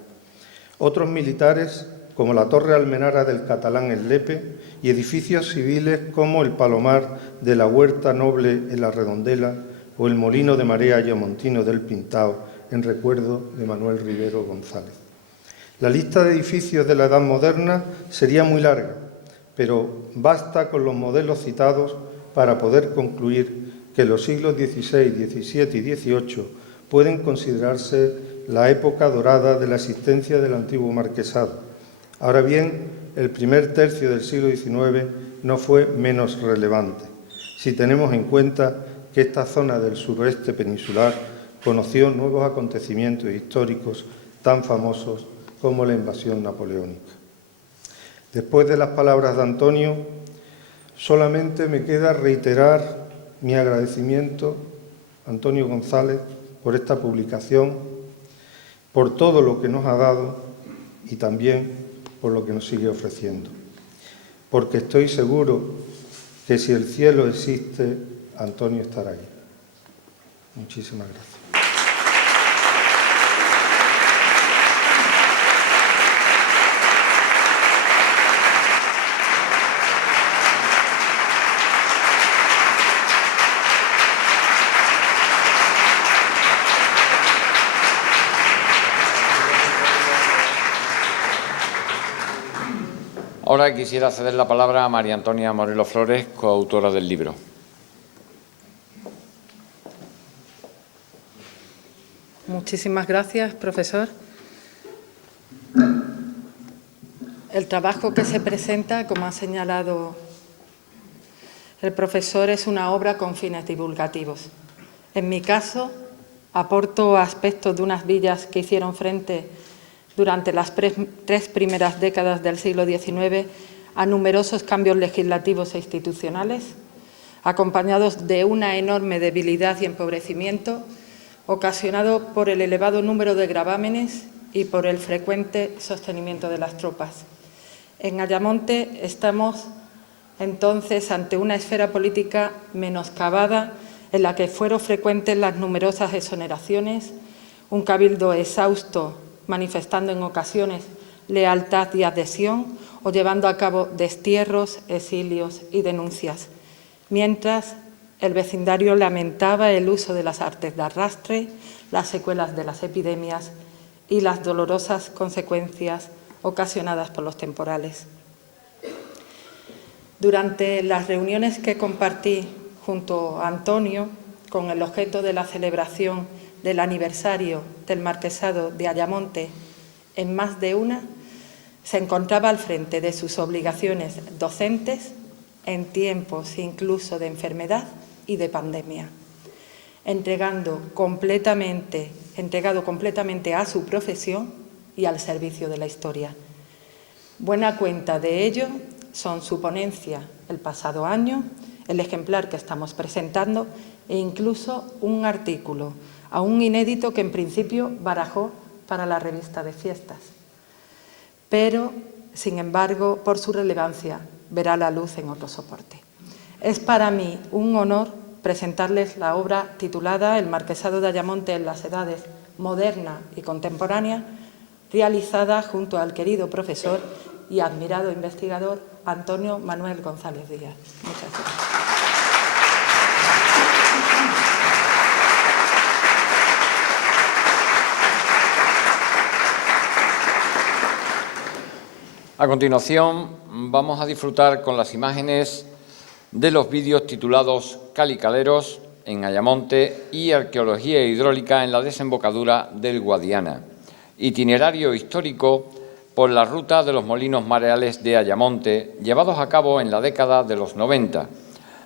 Otros militares, como la Torre Almenara del Catalán en Lepe, y edificios civiles como el Palomar de la Huerta Noble en la Redondela o el Molino de Marea ayamontino del Pintao, en recuerdo de Manuel Rivero González. La lista de edificios de la Edad Moderna sería muy larga, pero basta con los modelos citados para poder concluir que los siglos XVI, XVII y XVIII pueden considerarse la época dorada de la existencia del antiguo marquesado. Ahora bien, el primer tercio del siglo XIX no fue menos relevante, si tenemos en cuenta que esta zona del suroeste peninsular conoció nuevos acontecimientos históricos tan famosos como la invasión napoleónica. Después de las palabras de Antonio, solamente me queda reiterar mi agradecimiento a Antonio González por esta publicación, por todo lo que nos ha dado y también por lo que nos sigue ofreciendo. Porque estoy seguro que si el cielo existe, Antonio estará allí. Muchísimas gracias. Ahora quisiera ceder la palabra a María Antonia Morelos Flores, coautora del libro. Muchísimas gracias, profesor. El trabajo que se presenta, como ha señalado el profesor, es una obra con fines divulgativos. En mi caso, aporto aspectos de unas villas que hicieron frente durante las tres primeras décadas del siglo XIX a numerosos cambios legislativos e institucionales, acompañados de una enorme debilidad y empobrecimiento, ocasionado por el elevado número de gravámenes y por el frecuente sostenimiento de las tropas. En Ayamonte estamos entonces ante una esfera política menoscabada en la que fueron frecuentes las numerosas exoneraciones, un cabildo exhausto manifestando en ocasiones lealtad y adhesión o llevando a cabo destierros, exilios y denuncias, mientras el vecindario lamentaba el uso de las artes de arrastre, las secuelas de las epidemias y las dolorosas consecuencias ocasionadas por los temporales. Durante las reuniones que compartí junto a Antonio, con el objeto de la celebración del aniversario del marquesado de Ayamonte, en más de una, se encontraba al frente de sus obligaciones docentes en tiempos incluso de enfermedad y de pandemia, entregado completamente a su profesión y al servicio de la historia. Buena cuenta de ello son su ponencia el pasado año, el ejemplar que estamos presentando e incluso un artículo aún inédito que en principio barajó para la revista de fiestas. Pero sin embargo, por su relevancia, verá la luz en otro soporte. Es para mí un honor presentarles la obra titulada El Marquesado de Ayamonte en las edades moderna y contemporánea, realizada junto al querido profesor y admirado investigador Antonio Manuel González Díaz. Muchas gracias. A continuación, vamos a disfrutar con las imágenes de los vídeos titulados Calicaleros en Ayamonte y Arqueología hidráulica en la desembocadura del Guadiana, itinerario histórico por la ruta de los molinos mareales de Ayamonte, llevados a cabo en la década de los 90,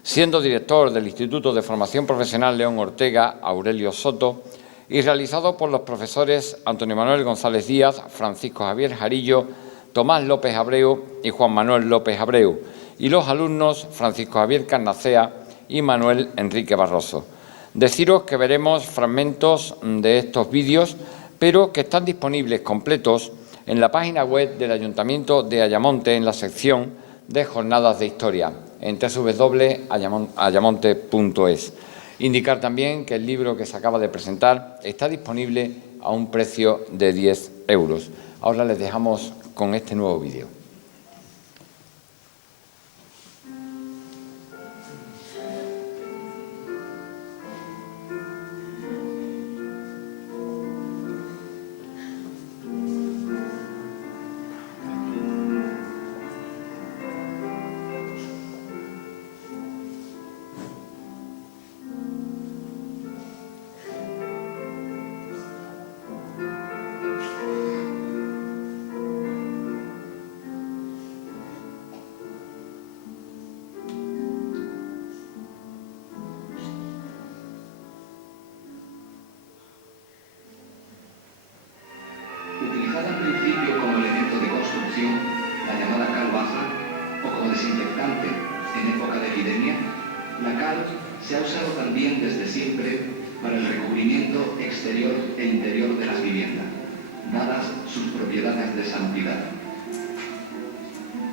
siendo director del Instituto de Formación Profesional León Ortega, Aurelio Soto, y realizado por los profesores Antonio Manuel González Díaz, Francisco Javier Jarillo, Tomás López Abreu y Juan Manuel López Abreu, y los alumnos Francisco Javier Carnacea y Manuel Enrique Barroso. Deciros que veremos fragmentos de estos vídeos, pero que están disponibles completos en la página web del Ayuntamiento de Ayamonte en la sección de Jornadas de Historia, en www.ayamonte.es. Indicar también que el libro que se acaba de presentar está disponible a un precio de 10 euros. Ahora les dejamos con este nuevo vídeo. Utilizada al principio como elemento de construcción, la llamada cal baja, o como desinfectante en época de epidemia, la cal se ha usado también desde siempre para el recubrimiento exterior e interior de las viviendas, dadas sus propiedades de santidad.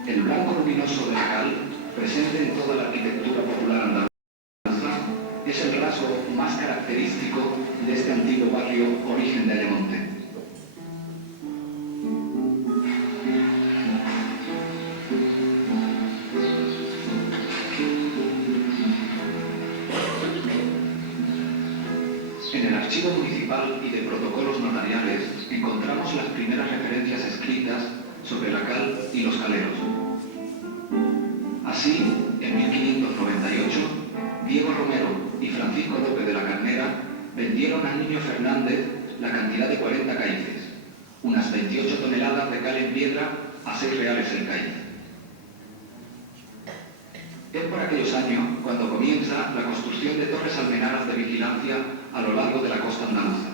El blanco luminoso de la cal, presente en toda la arquitectura popular andaluza, es el rasgo más característico de este antiguo barrio origen de Ayamonte. En el Archivo Municipal y de Protocolos Notariales encontramos las primeras referencias escritas sobre la cal y los caleros. Así, en 1598, Diego Romero y Francisco López de la Carnera vendieron al Niño Fernández la cantidad de 40 caíces, unas 28 toneladas de cal en piedra a 6 reales el caíz. Es por aquellos años cuando comienza la construcción de torres almenadas de vigilancia a lo largo de la costa andaluza,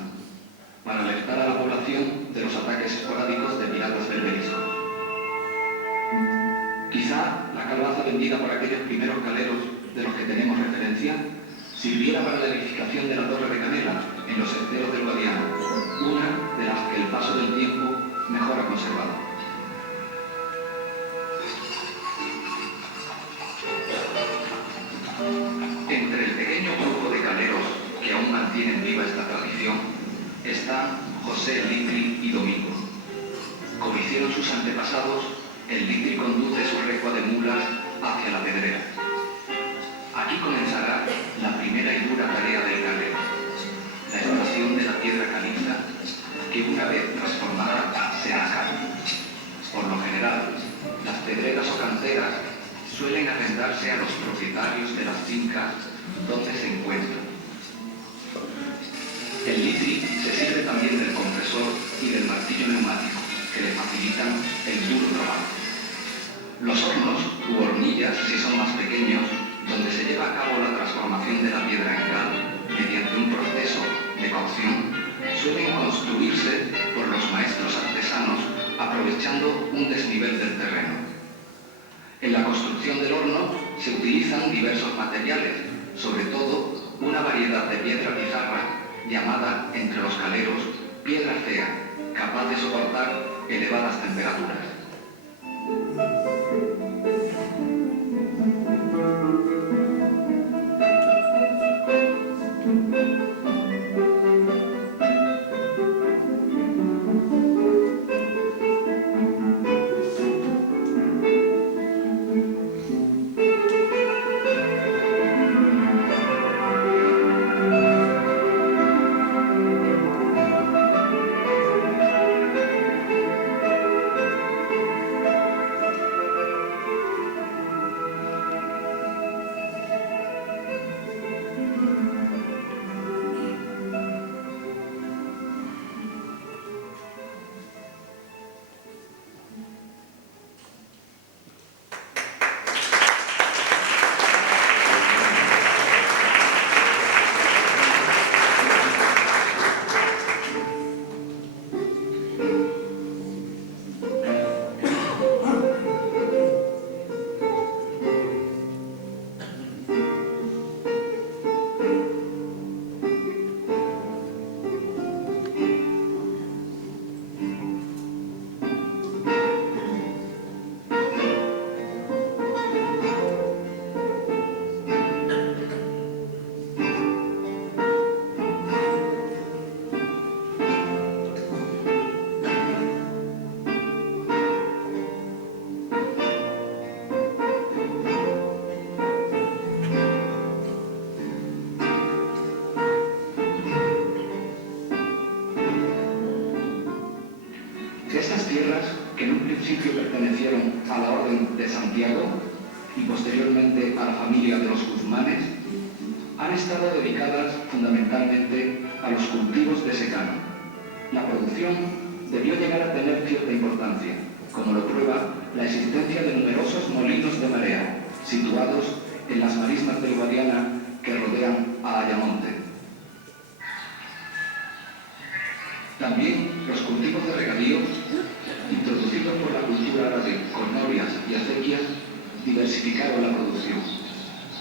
para alertar a la población de los ataques esporádicos de piratas berberiscos. Quizá la calabaza vendida por aquellos primeros caleros de los que tenemos referencia sirviera para la edificación de la Torre de Canela en los esteros del Guadiana, una de las que el paso del tiempo mejor ha conservado. Entre el pequeño grupo de caleros que aún mantienen viva esta tradición están José, Litri y Domingo. Como hicieron sus antepasados, el Litri conduce su recua de mulas hacia la pedrera. Aquí comenzará la primera y dura tarea del calero, la extracción de la piedra caliza, que una vez transformada será cal. Por lo general, las pedreras o canteras suelen arrendarse a los propietarios de las fincas donde se encuentran. El litri se sirve también del compresor y del martillo neumático, que le facilitan el duro trabajo. Los hornos u hornillas, si son más pequeños, donde se lleva a cabo la transformación de la piedra en cal mediante un proceso de cocción, suelen construirse por los maestros artesanos aprovechando un desnivel del terreno. En la construcción del horno se utilizan diversos materiales, sobre todo una variedad de piedra pizarra llamada entre los caleros piedra fea, capaz de soportar elevadas temperaturas. Estas tierras, que en un principio pertenecieron a la Orden de Santiago y posteriormente a la familia de los Guzmanes, han estado dedicadas fundamentalmente a los cultivos de secano. La producción debió llegar a tener cierta importancia, como lo prueba la existencia de numerosos molinos de marea, situados en las marismas del Guadiana que rodean a Ayamonte. También los cultivos de regadío, introducidos por la cultura árabe con norias y acequias, diversificaron la producción.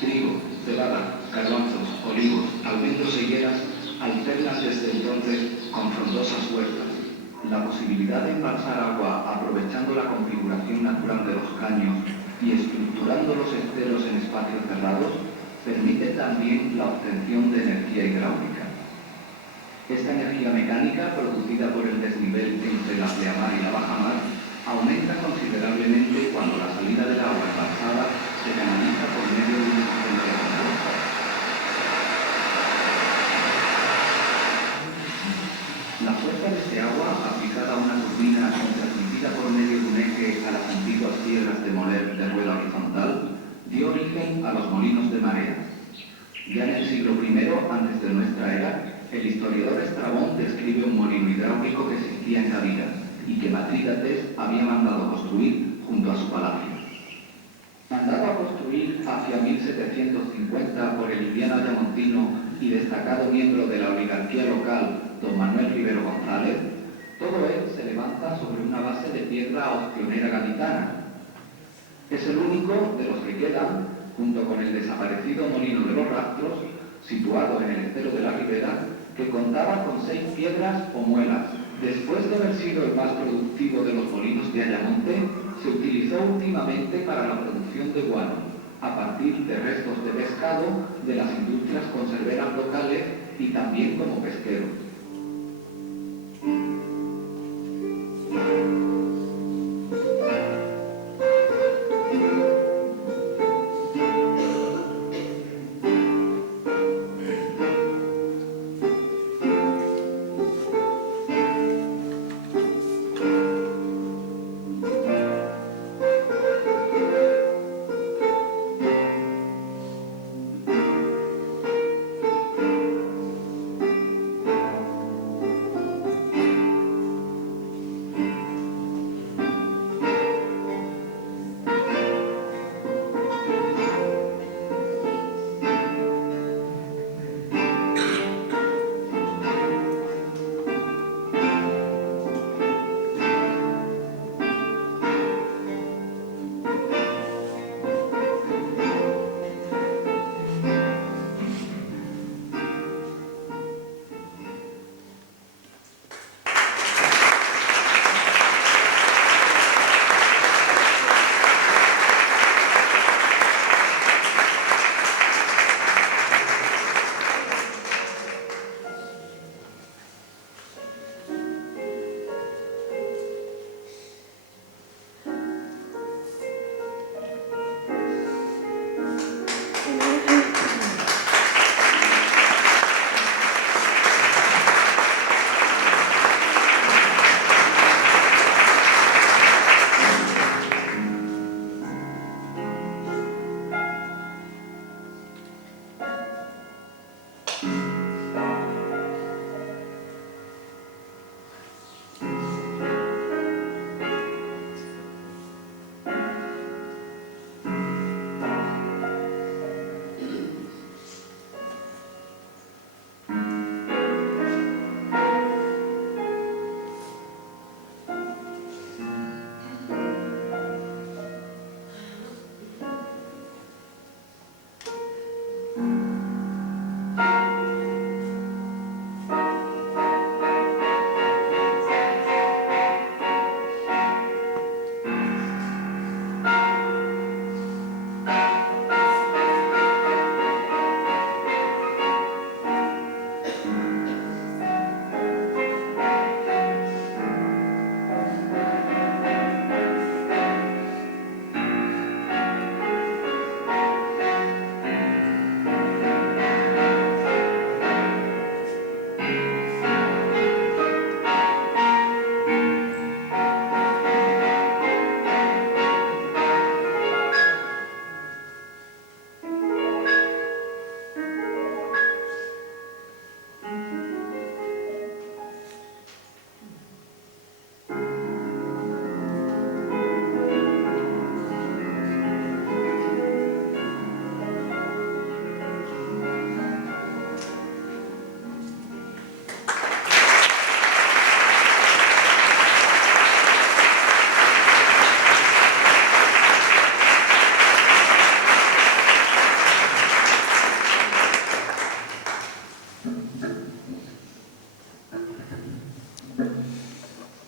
Trigo, cebada, garbanzos, olivos, almendros e higueras alternan desde entonces con frondosas huertas. La posibilidad de embalsar agua aprovechando la configuración natural de los caños y estructurando los esteros en espacios cerrados permite también la obtención de energía hidráulica. Esta energía mecánica, producida por el desnivel entre la pleamar y la bajamar, aumenta considerablemente cuando la salida del agua embalsada se canaliza por medio de un potente conductor. La fuerza de este agua, aplicada a una turbina y transmitida por medio de un eje a las antiguas piedras de moler de rueda horizontal, dio origen a los molinos de marea. Ya en el siglo I antes de nuestra era, el historiador Estrabón describe un molino hidráulico que existía en Gavira y que Matrídates había mandado construir junto a su palacio. Mandado a construir hacia 1750 por el liviano ayamontino y destacado miembro de la oligarquía local, don Manuel Rivero González, todo él se levanta sobre una base de piedra ostionera gaditana. Es el único de los que quedan, junto con el desaparecido molino de los Rastros, situado en el estero de la Ribera, que contaba con 6 piedras o muelas. Después de haber sido el más productivo de los molinos de Ayamonte, se utilizó últimamente para la producción de guano, a partir de restos de pescado de las industrias conserveras locales y también como pesquero.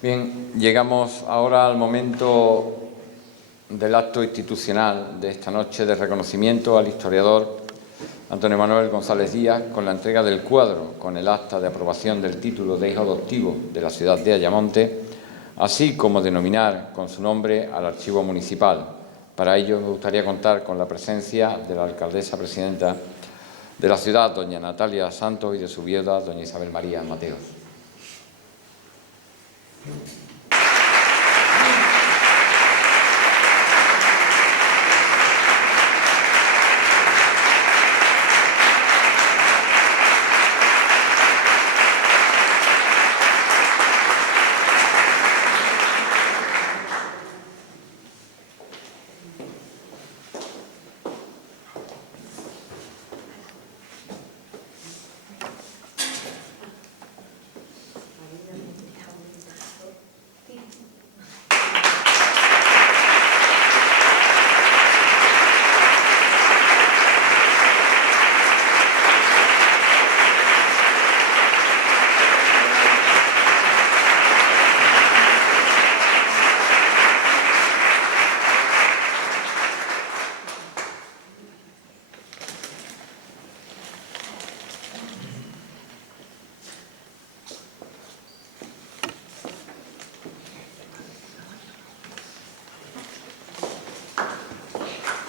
Bien, llegamos ahora al momento del acto institucional de esta noche de reconocimiento al historiador Antonio Manuel González Díaz con la entrega del cuadro con el acta de aprobación del título de hijo adoptivo de la ciudad de Ayamonte, así como denominar con su nombre al archivo municipal. Para ello me gustaría contar con la presencia de la alcaldesa presidenta de la ciudad, doña Natalia Santos, y de su viuda, doña Isabel María Mateos.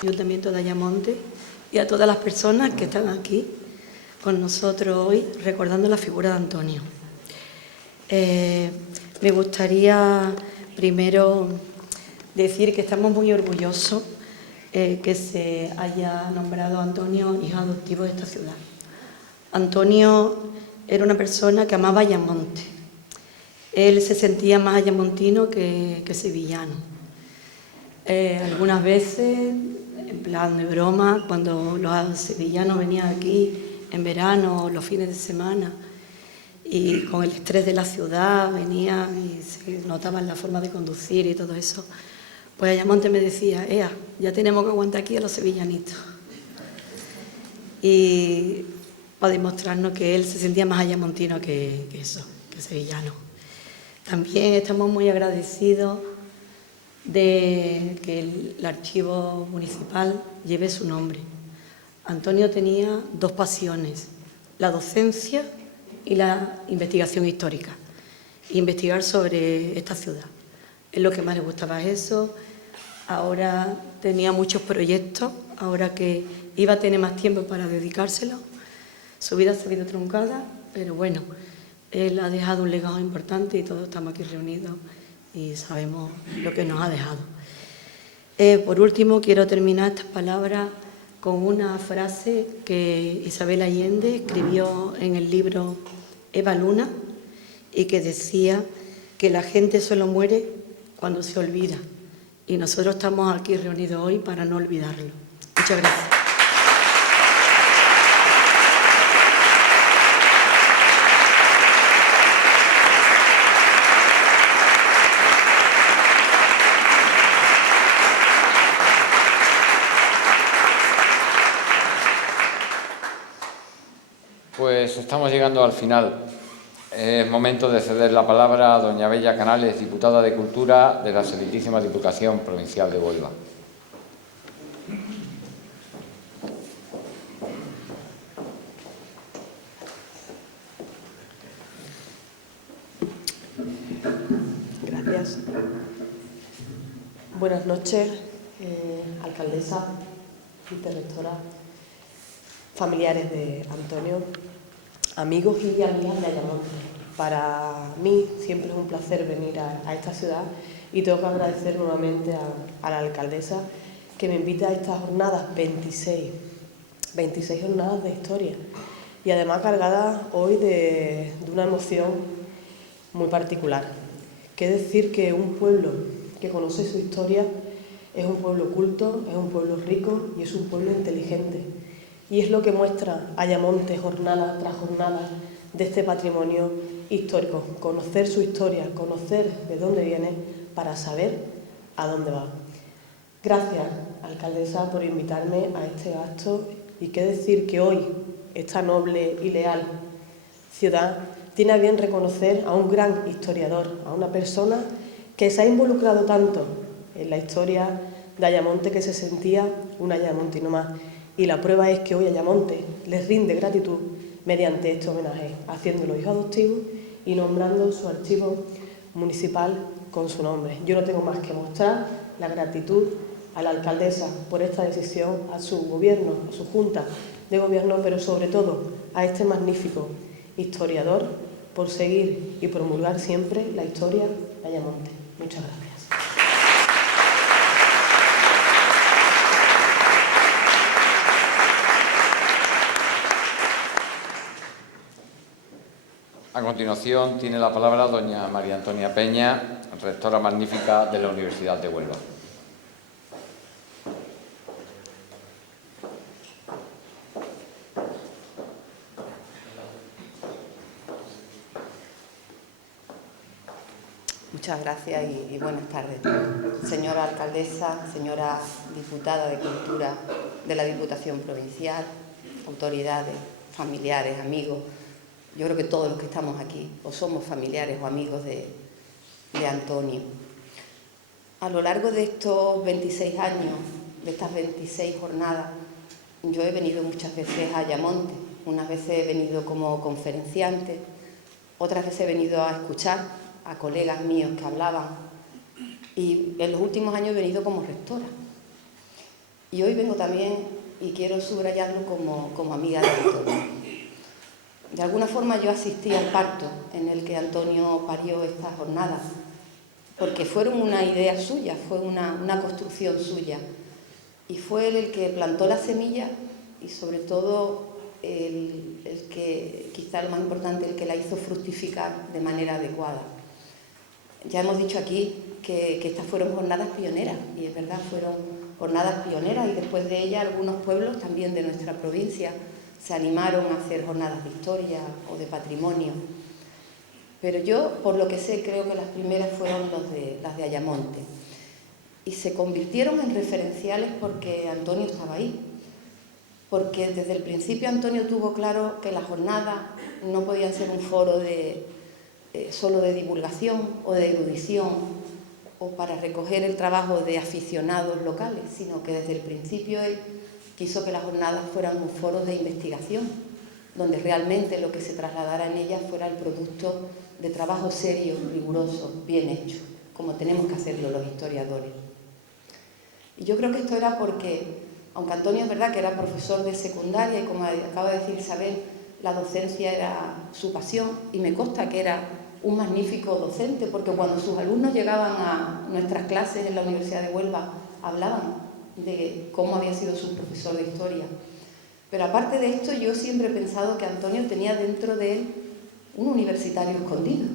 Ayuntamiento de Ayamonte y a todas las personas que están aquí con nosotros hoy recordando la figura de Antonio. Me gustaría primero decir que estamos muy orgullosos que se haya nombrado a Antonio hijo adoptivo de esta ciudad. Antonio era una persona que amaba Ayamonte. Él se sentía más ayamontino que sevillano. Algunas veces, en plan de broma, cuando los sevillanos venían aquí en verano o los fines de semana y con el estrés de la ciudad venían y se notaba en la forma de conducir y todo eso, pues Ayamonte me decía: ea, ya tenemos que aguantar aquí a los sevillanitos. Y para demostrarnos que él se sentía más ayamontino que sevillano. También estamos muy agradecidos de que el archivo municipal lleve su nombre. Antonio tenía dos pasiones: la docencia y la investigación histórica, investigar sobre esta ciudad. Es lo que más le gustaba eso. Ahora tenía muchos proyectos, ahora que iba a tener más tiempo para dedicárselo. Su vida se ha ido truncada, pero bueno, él ha dejado un legado importante y todos estamos aquí reunidos y sabemos lo que nos ha dejado. Por último, quiero terminar estas palabras con una frase que Isabel Allende escribió en el libro Eva Luna y que decía que la gente solo muere cuando se olvida, y nosotros estamos aquí reunidos hoy para no olvidarlo. Muchas gracias. Pues estamos llegando al final. Es momento de ceder la palabra a doña Bella Canales, diputada de Cultura de la Excelentísima Diputación Provincial de Huelva. Gracias. Buenas noches, alcaldesa, vicerrectora, familiares de Antonio, amigos y amigas de Ayamonte. Para mí siempre es un placer venir a esta ciudad y tengo que agradecer nuevamente a la alcaldesa que me invita a estas jornadas, 26 jornadas de historia, y además cargadas hoy de una emoción muy particular. Que decir que un pueblo que conoce su historia es un pueblo culto, es un pueblo rico y es un pueblo inteligente. Y es lo que muestra Ayamonte jornada tras jornada de este patrimonio histórico. Conocer su historia, conocer de dónde viene para saber a dónde va. Gracias, alcaldesa, por invitarme a este acto, y qué decir que hoy esta noble y leal ciudad tiene a bien reconocer a un gran historiador, a una persona que se ha involucrado tanto en la historia de Ayamonte que se sentía un ayamontino más. Y la prueba es que hoy Ayamonte les rinde gratitud mediante este homenaje, haciéndolo hijo adoptivo y nombrando su archivo municipal con su nombre. Yo no tengo más que mostrar la gratitud a la alcaldesa por esta decisión, a su gobierno, a su junta de gobierno, pero sobre todo a este magnífico historiador por seguir y promulgar siempre la historia de Ayamonte. Muchas gracias. A continuación tiene la palabra doña María Antonia Peña, rectora magnífica de la Universidad de Huelva. Muchas gracias y buenas tardes. Señora alcaldesa, señora diputada de Cultura de la Diputación Provincial, autoridades, familiares, amigos. Yo creo que todos los que estamos aquí o somos familiares o amigos de Antonio. A lo largo de estos 26 años, de estas 26 jornadas, yo he venido muchas veces a Ayamonte. Unas veces he venido como conferenciante, otras veces he venido a escuchar a colegas míos que hablaban y en los últimos años he venido como rectora. Y hoy vengo también, y quiero subrayarlo, como amiga de Antonio. De alguna forma yo asistí al parto en el que Antonio parió estas jornadas, porque fueron una idea suya, fue una construcción suya. Y fue él el que plantó la semilla y sobre todo el que, quizá lo más importante, el que la hizo fructificar de manera adecuada. Ya hemos dicho aquí que estas fueron jornadas pioneras, y es verdad, fueron jornadas pioneras, y después de ellas algunos pueblos también de nuestra provincia se animaron a hacer jornadas de historia o de patrimonio. Pero yo, por lo que sé, creo que las primeras fueron las de Ayamonte. Y se convirtieron en referenciales porque Antonio estaba ahí. Porque desde el principio Antonio tuvo claro que las jornadas no podían ser un foro solo de divulgación o de erudición o para recoger el trabajo de aficionados locales, sino que desde el principio él quiso que las jornadas fueran un foro de investigación, donde realmente lo que se trasladara en ellas fuera el producto de trabajo serio, riguroso, bien hecho, como tenemos que hacerlo los historiadores. Y yo creo que esto era porque, aunque Antonio es verdad que era profesor de secundaria y como acaba de decir Isabel, la docencia era su pasión y me consta que era un magnífico docente, porque cuando sus alumnos llegaban a nuestras clases en la Universidad de Huelva hablaban de cómo había sido su profesor de historia. Pero aparte de esto, yo siempre he pensado que Antonio tenía dentro de él un universitario escondido,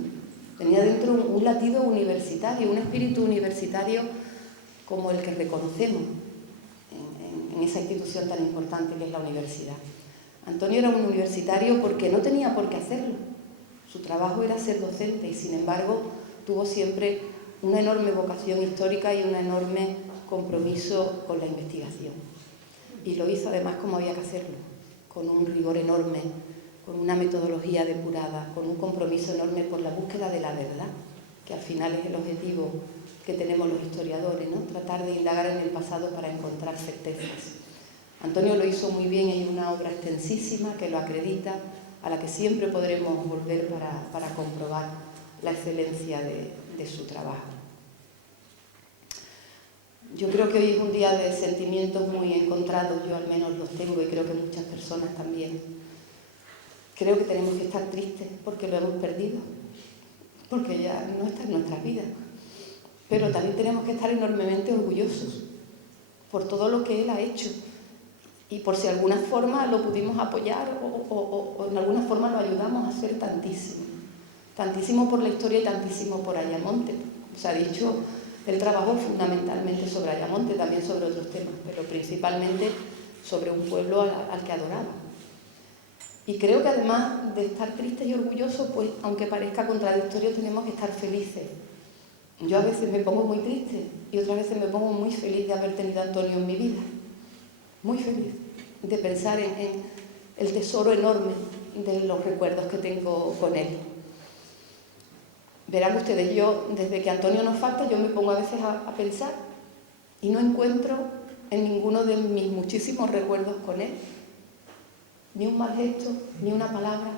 tenía dentro un latido universitario, un espíritu universitario como el que reconocemos en esa institución tan importante que es la universidad. Antonio era un universitario porque no tenía por qué hacerlo, su trabajo era ser docente y sin embargo tuvo siempre una enorme vocación histórica y un enorme compromiso con la investigación. Y lo hizo además como había que hacerlo, con un rigor enorme, con una metodología depurada, con un compromiso enorme por la búsqueda de la verdad, que al final es el objetivo que tenemos los historiadores, ¿no? Tratar de indagar en el pasado para encontrar certezas. Antonio lo hizo muy bien, hay una obra extensísima que lo acredita, a la que siempre podremos volver para comprobar la excelencia de su trabajo. Yo creo que hoy es un día de sentimientos muy encontrados, yo al menos los tengo y creo que muchas personas también. Creo que tenemos que estar tristes porque lo hemos perdido, porque ya no está en nuestras vidas. Pero también tenemos que estar enormemente orgullosos por todo lo que él ha hecho y por si de alguna forma lo pudimos apoyar o en alguna forma lo ayudamos a hacer tantísimo. Tantísimo por la historia y tantísimo por Ayamonte. Se ha dicho, él trabajó fundamentalmente sobre Ayamonte, también sobre otros temas, pero principalmente sobre un pueblo al que adoraba. Y creo que además de estar tristes y orgullosos, pues aunque parezca contradictorio, tenemos que estar felices. Yo a veces me pongo muy triste y otras veces me pongo muy feliz de haber tenido a Antonio en mi vida. Muy feliz de pensar en el tesoro enorme de los recuerdos que tengo con él. Verán ustedes, yo desde que Antonio nos falta, yo me pongo a veces a pensar y no encuentro en ninguno de mis muchísimos recuerdos con él ni un mal gesto, ni una palabra,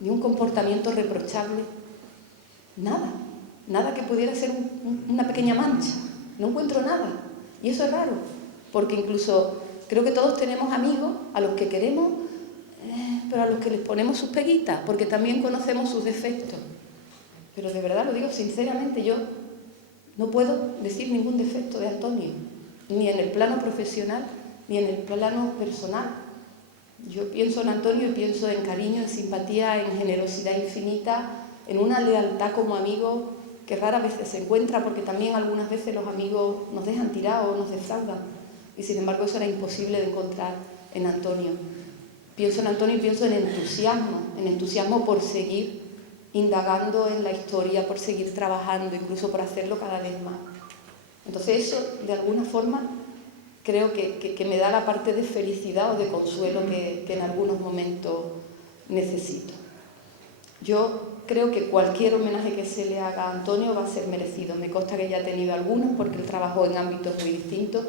ni un comportamiento reprochable, nada, nada que pudiera ser una pequeña mancha, no encuentro nada. Y eso es raro, porque incluso creo que todos tenemos amigos a los que queremos, pero a los que les ponemos sus peguitas, porque también conocemos sus defectos. Pero de verdad lo digo sinceramente, yo no puedo decir ningún defecto de Antonio, ni en el plano profesional, ni en el plano personal. Yo pienso en Antonio y pienso en cariño, en simpatía, en generosidad infinita, en una lealtad como amigo que rara vez se encuentra, porque también algunas veces los amigos nos dejan tirados, nos defraudan. Y sin embargo eso era imposible de encontrar en Antonio. Pienso en Antonio y pienso en entusiasmo por seguir indagando en la historia, por seguir trabajando, incluso por hacerlo cada vez más. Entonces eso, de alguna forma, creo que me da la parte de felicidad o de consuelo que en algunos momentos necesito. Yo creo que cualquier homenaje que se le haga a Antonio va a ser merecido. Me consta que ya ha tenido algunos porque él trabajó en ámbitos muy distintos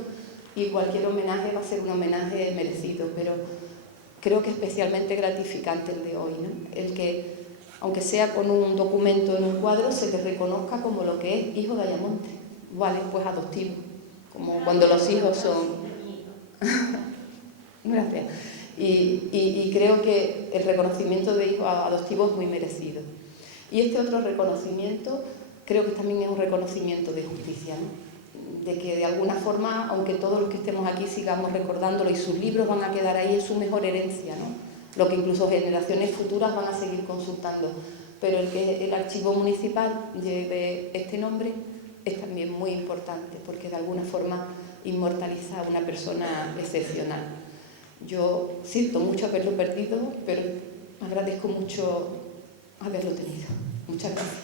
y cualquier homenaje va a ser un homenaje merecido, pero creo que especialmente gratificante el de hoy, ¿no? El que, aunque sea con un documento en un cuadro, se le reconozca como lo que es hijo de Ayamonte, vale, pues adoptivo, como cuando los hijos son... Gracias. Y creo que el reconocimiento de hijo adoptivo es muy merecido. Y este otro reconocimiento creo que también es un reconocimiento de justicia, ¿no? De que de alguna forma, aunque todos los que estemos aquí sigamos recordándolo y sus libros van a quedar ahí, es su mejor herencia, ¿no? Lo que incluso generaciones futuras van a seguir consultando. Pero el que el archivo municipal lleve este nombre es también muy importante, porque de alguna forma inmortaliza a una persona excepcional. Yo siento mucho haberlo perdido, pero agradezco mucho haberlo tenido. Muchas gracias.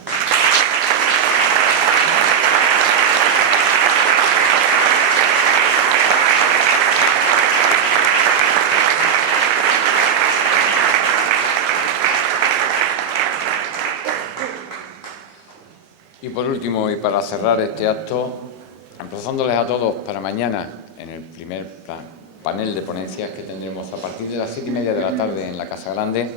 Y por último, y para cerrar este acto, emplazándoles a todos para mañana en el primer panel de ponencias que tendremos a partir de las 7:30 de la tarde en la Casa Grande,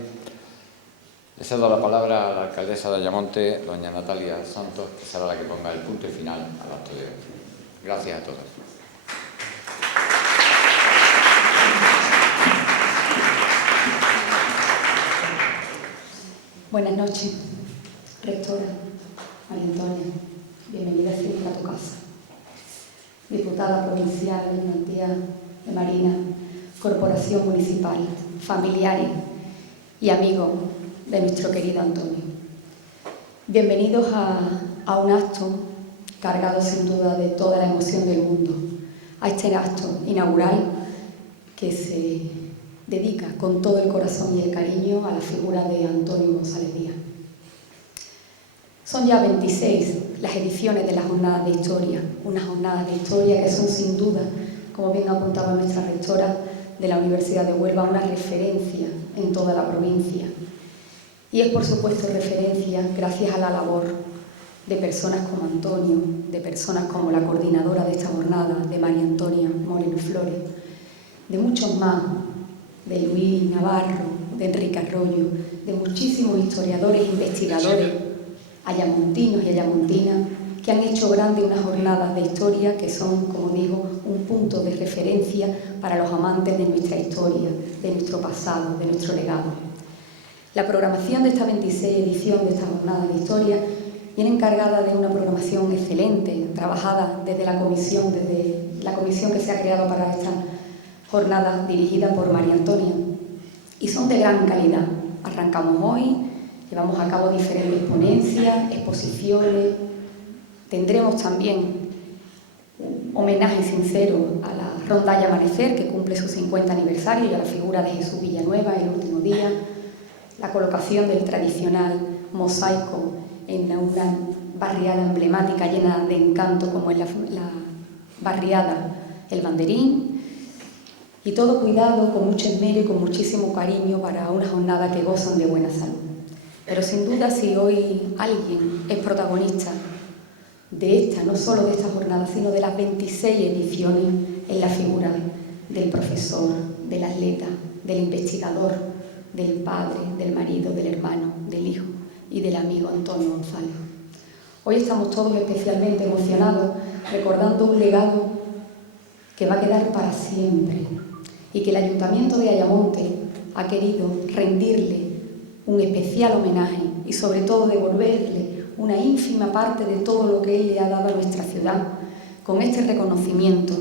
le cedo la palabra a la alcaldesa de Ayamonte, doña Natalia Santos, que será la que ponga el punto final al acto de hoy. Gracias a todos. Buenas noches, rectora María Antonia, bienvenida siempre a tu casa. Diputada provincial, Ayuntantía de Marina, Corporación Municipal, familiares y amigos de nuestro querido Antonio. Bienvenidos a un acto cargado sin duda de toda la emoción del mundo, a este acto inaugural que se dedica con todo el corazón y el cariño a la figura de Antonio González Díaz. Son ya 26 las ediciones de las jornadas de historia, unas jornadas de historia que son sin duda, como bien apuntaba nuestra rectora de la Universidad de Huelva, una referencia en toda la provincia. Y es por supuesto referencia gracias a la labor de personas como Antonio, de personas como la coordinadora de esta jornada, de María Antonia Moreno Flores, de muchos más, de Luis Navarro, de Enrique Arroyo, de muchísimos historiadores e investigadores ayamontinos y ayamontinas que han hecho grande unas jornadas de historia que son, como digo, un punto de referencia para los amantes de nuestra historia, de nuestro pasado, de nuestro legado. La programación de esta 26 edición de esta jornada de historia viene encargada de una programación excelente, trabajada desde la comisión que se ha creado para esta jornada dirigida por María Antonia, y son de gran calidad. Arrancamos hoy, llevamos a cabo diferentes ponencias, exposiciones, tendremos también un homenaje sincero a la Rondalla Amanecer, que cumple su 50 aniversario, y a la figura de Jesús Villanueva el último día, la colocación del tradicional mosaico en una barriada emblemática llena de encanto como es la barriada El Banderín, Y todo cuidado, con mucho esmero y con muchísimo cariño para una jornada que gozan de buena salud. Pero sin duda, si hoy alguien es protagonista de esta, no solo de esta jornada, sino de las 26 ediciones, en la figura del profesor, del atleta, del investigador, del padre, del marido, del hermano, del hijo y del amigo Antonio González. Hoy estamos todos especialmente emocionados recordando un legado que va a quedar para siempre y que el Ayuntamiento de Ayamonte ha querido rendirle un especial homenaje y sobre todo devolverle una ínfima parte de todo lo que él le ha dado a nuestra ciudad con este reconocimiento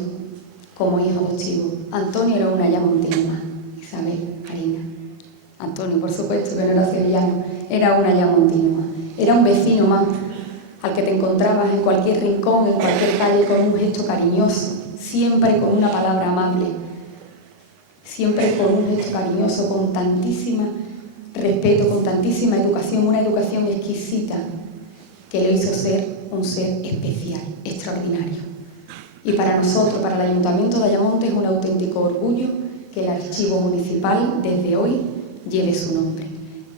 como hijo adoptivo. Antonio era una ayamontina más, Isabel, Marina. Antonio, por supuesto, que no era sevillano, era una ayamontina más. Era un vecino más al que te encontrabas en cualquier rincón, en cualquier calle, con un gesto cariñoso, siempre con una palabra amable, siempre con un gesto cariñoso, con tantísimo respeto, con tantísima educación, una educación exquisita que le hizo ser un ser especial, extraordinario. Y para nosotros, para el Ayuntamiento de Ayamonte, es un auténtico orgullo que el Archivo Municipal desde hoy lleve su nombre,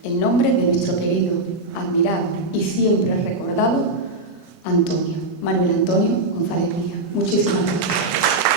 el nombre de nuestro querido, admirado y siempre recordado Antonio, Manuel Antonio González Díaz. Muchísimas gracias.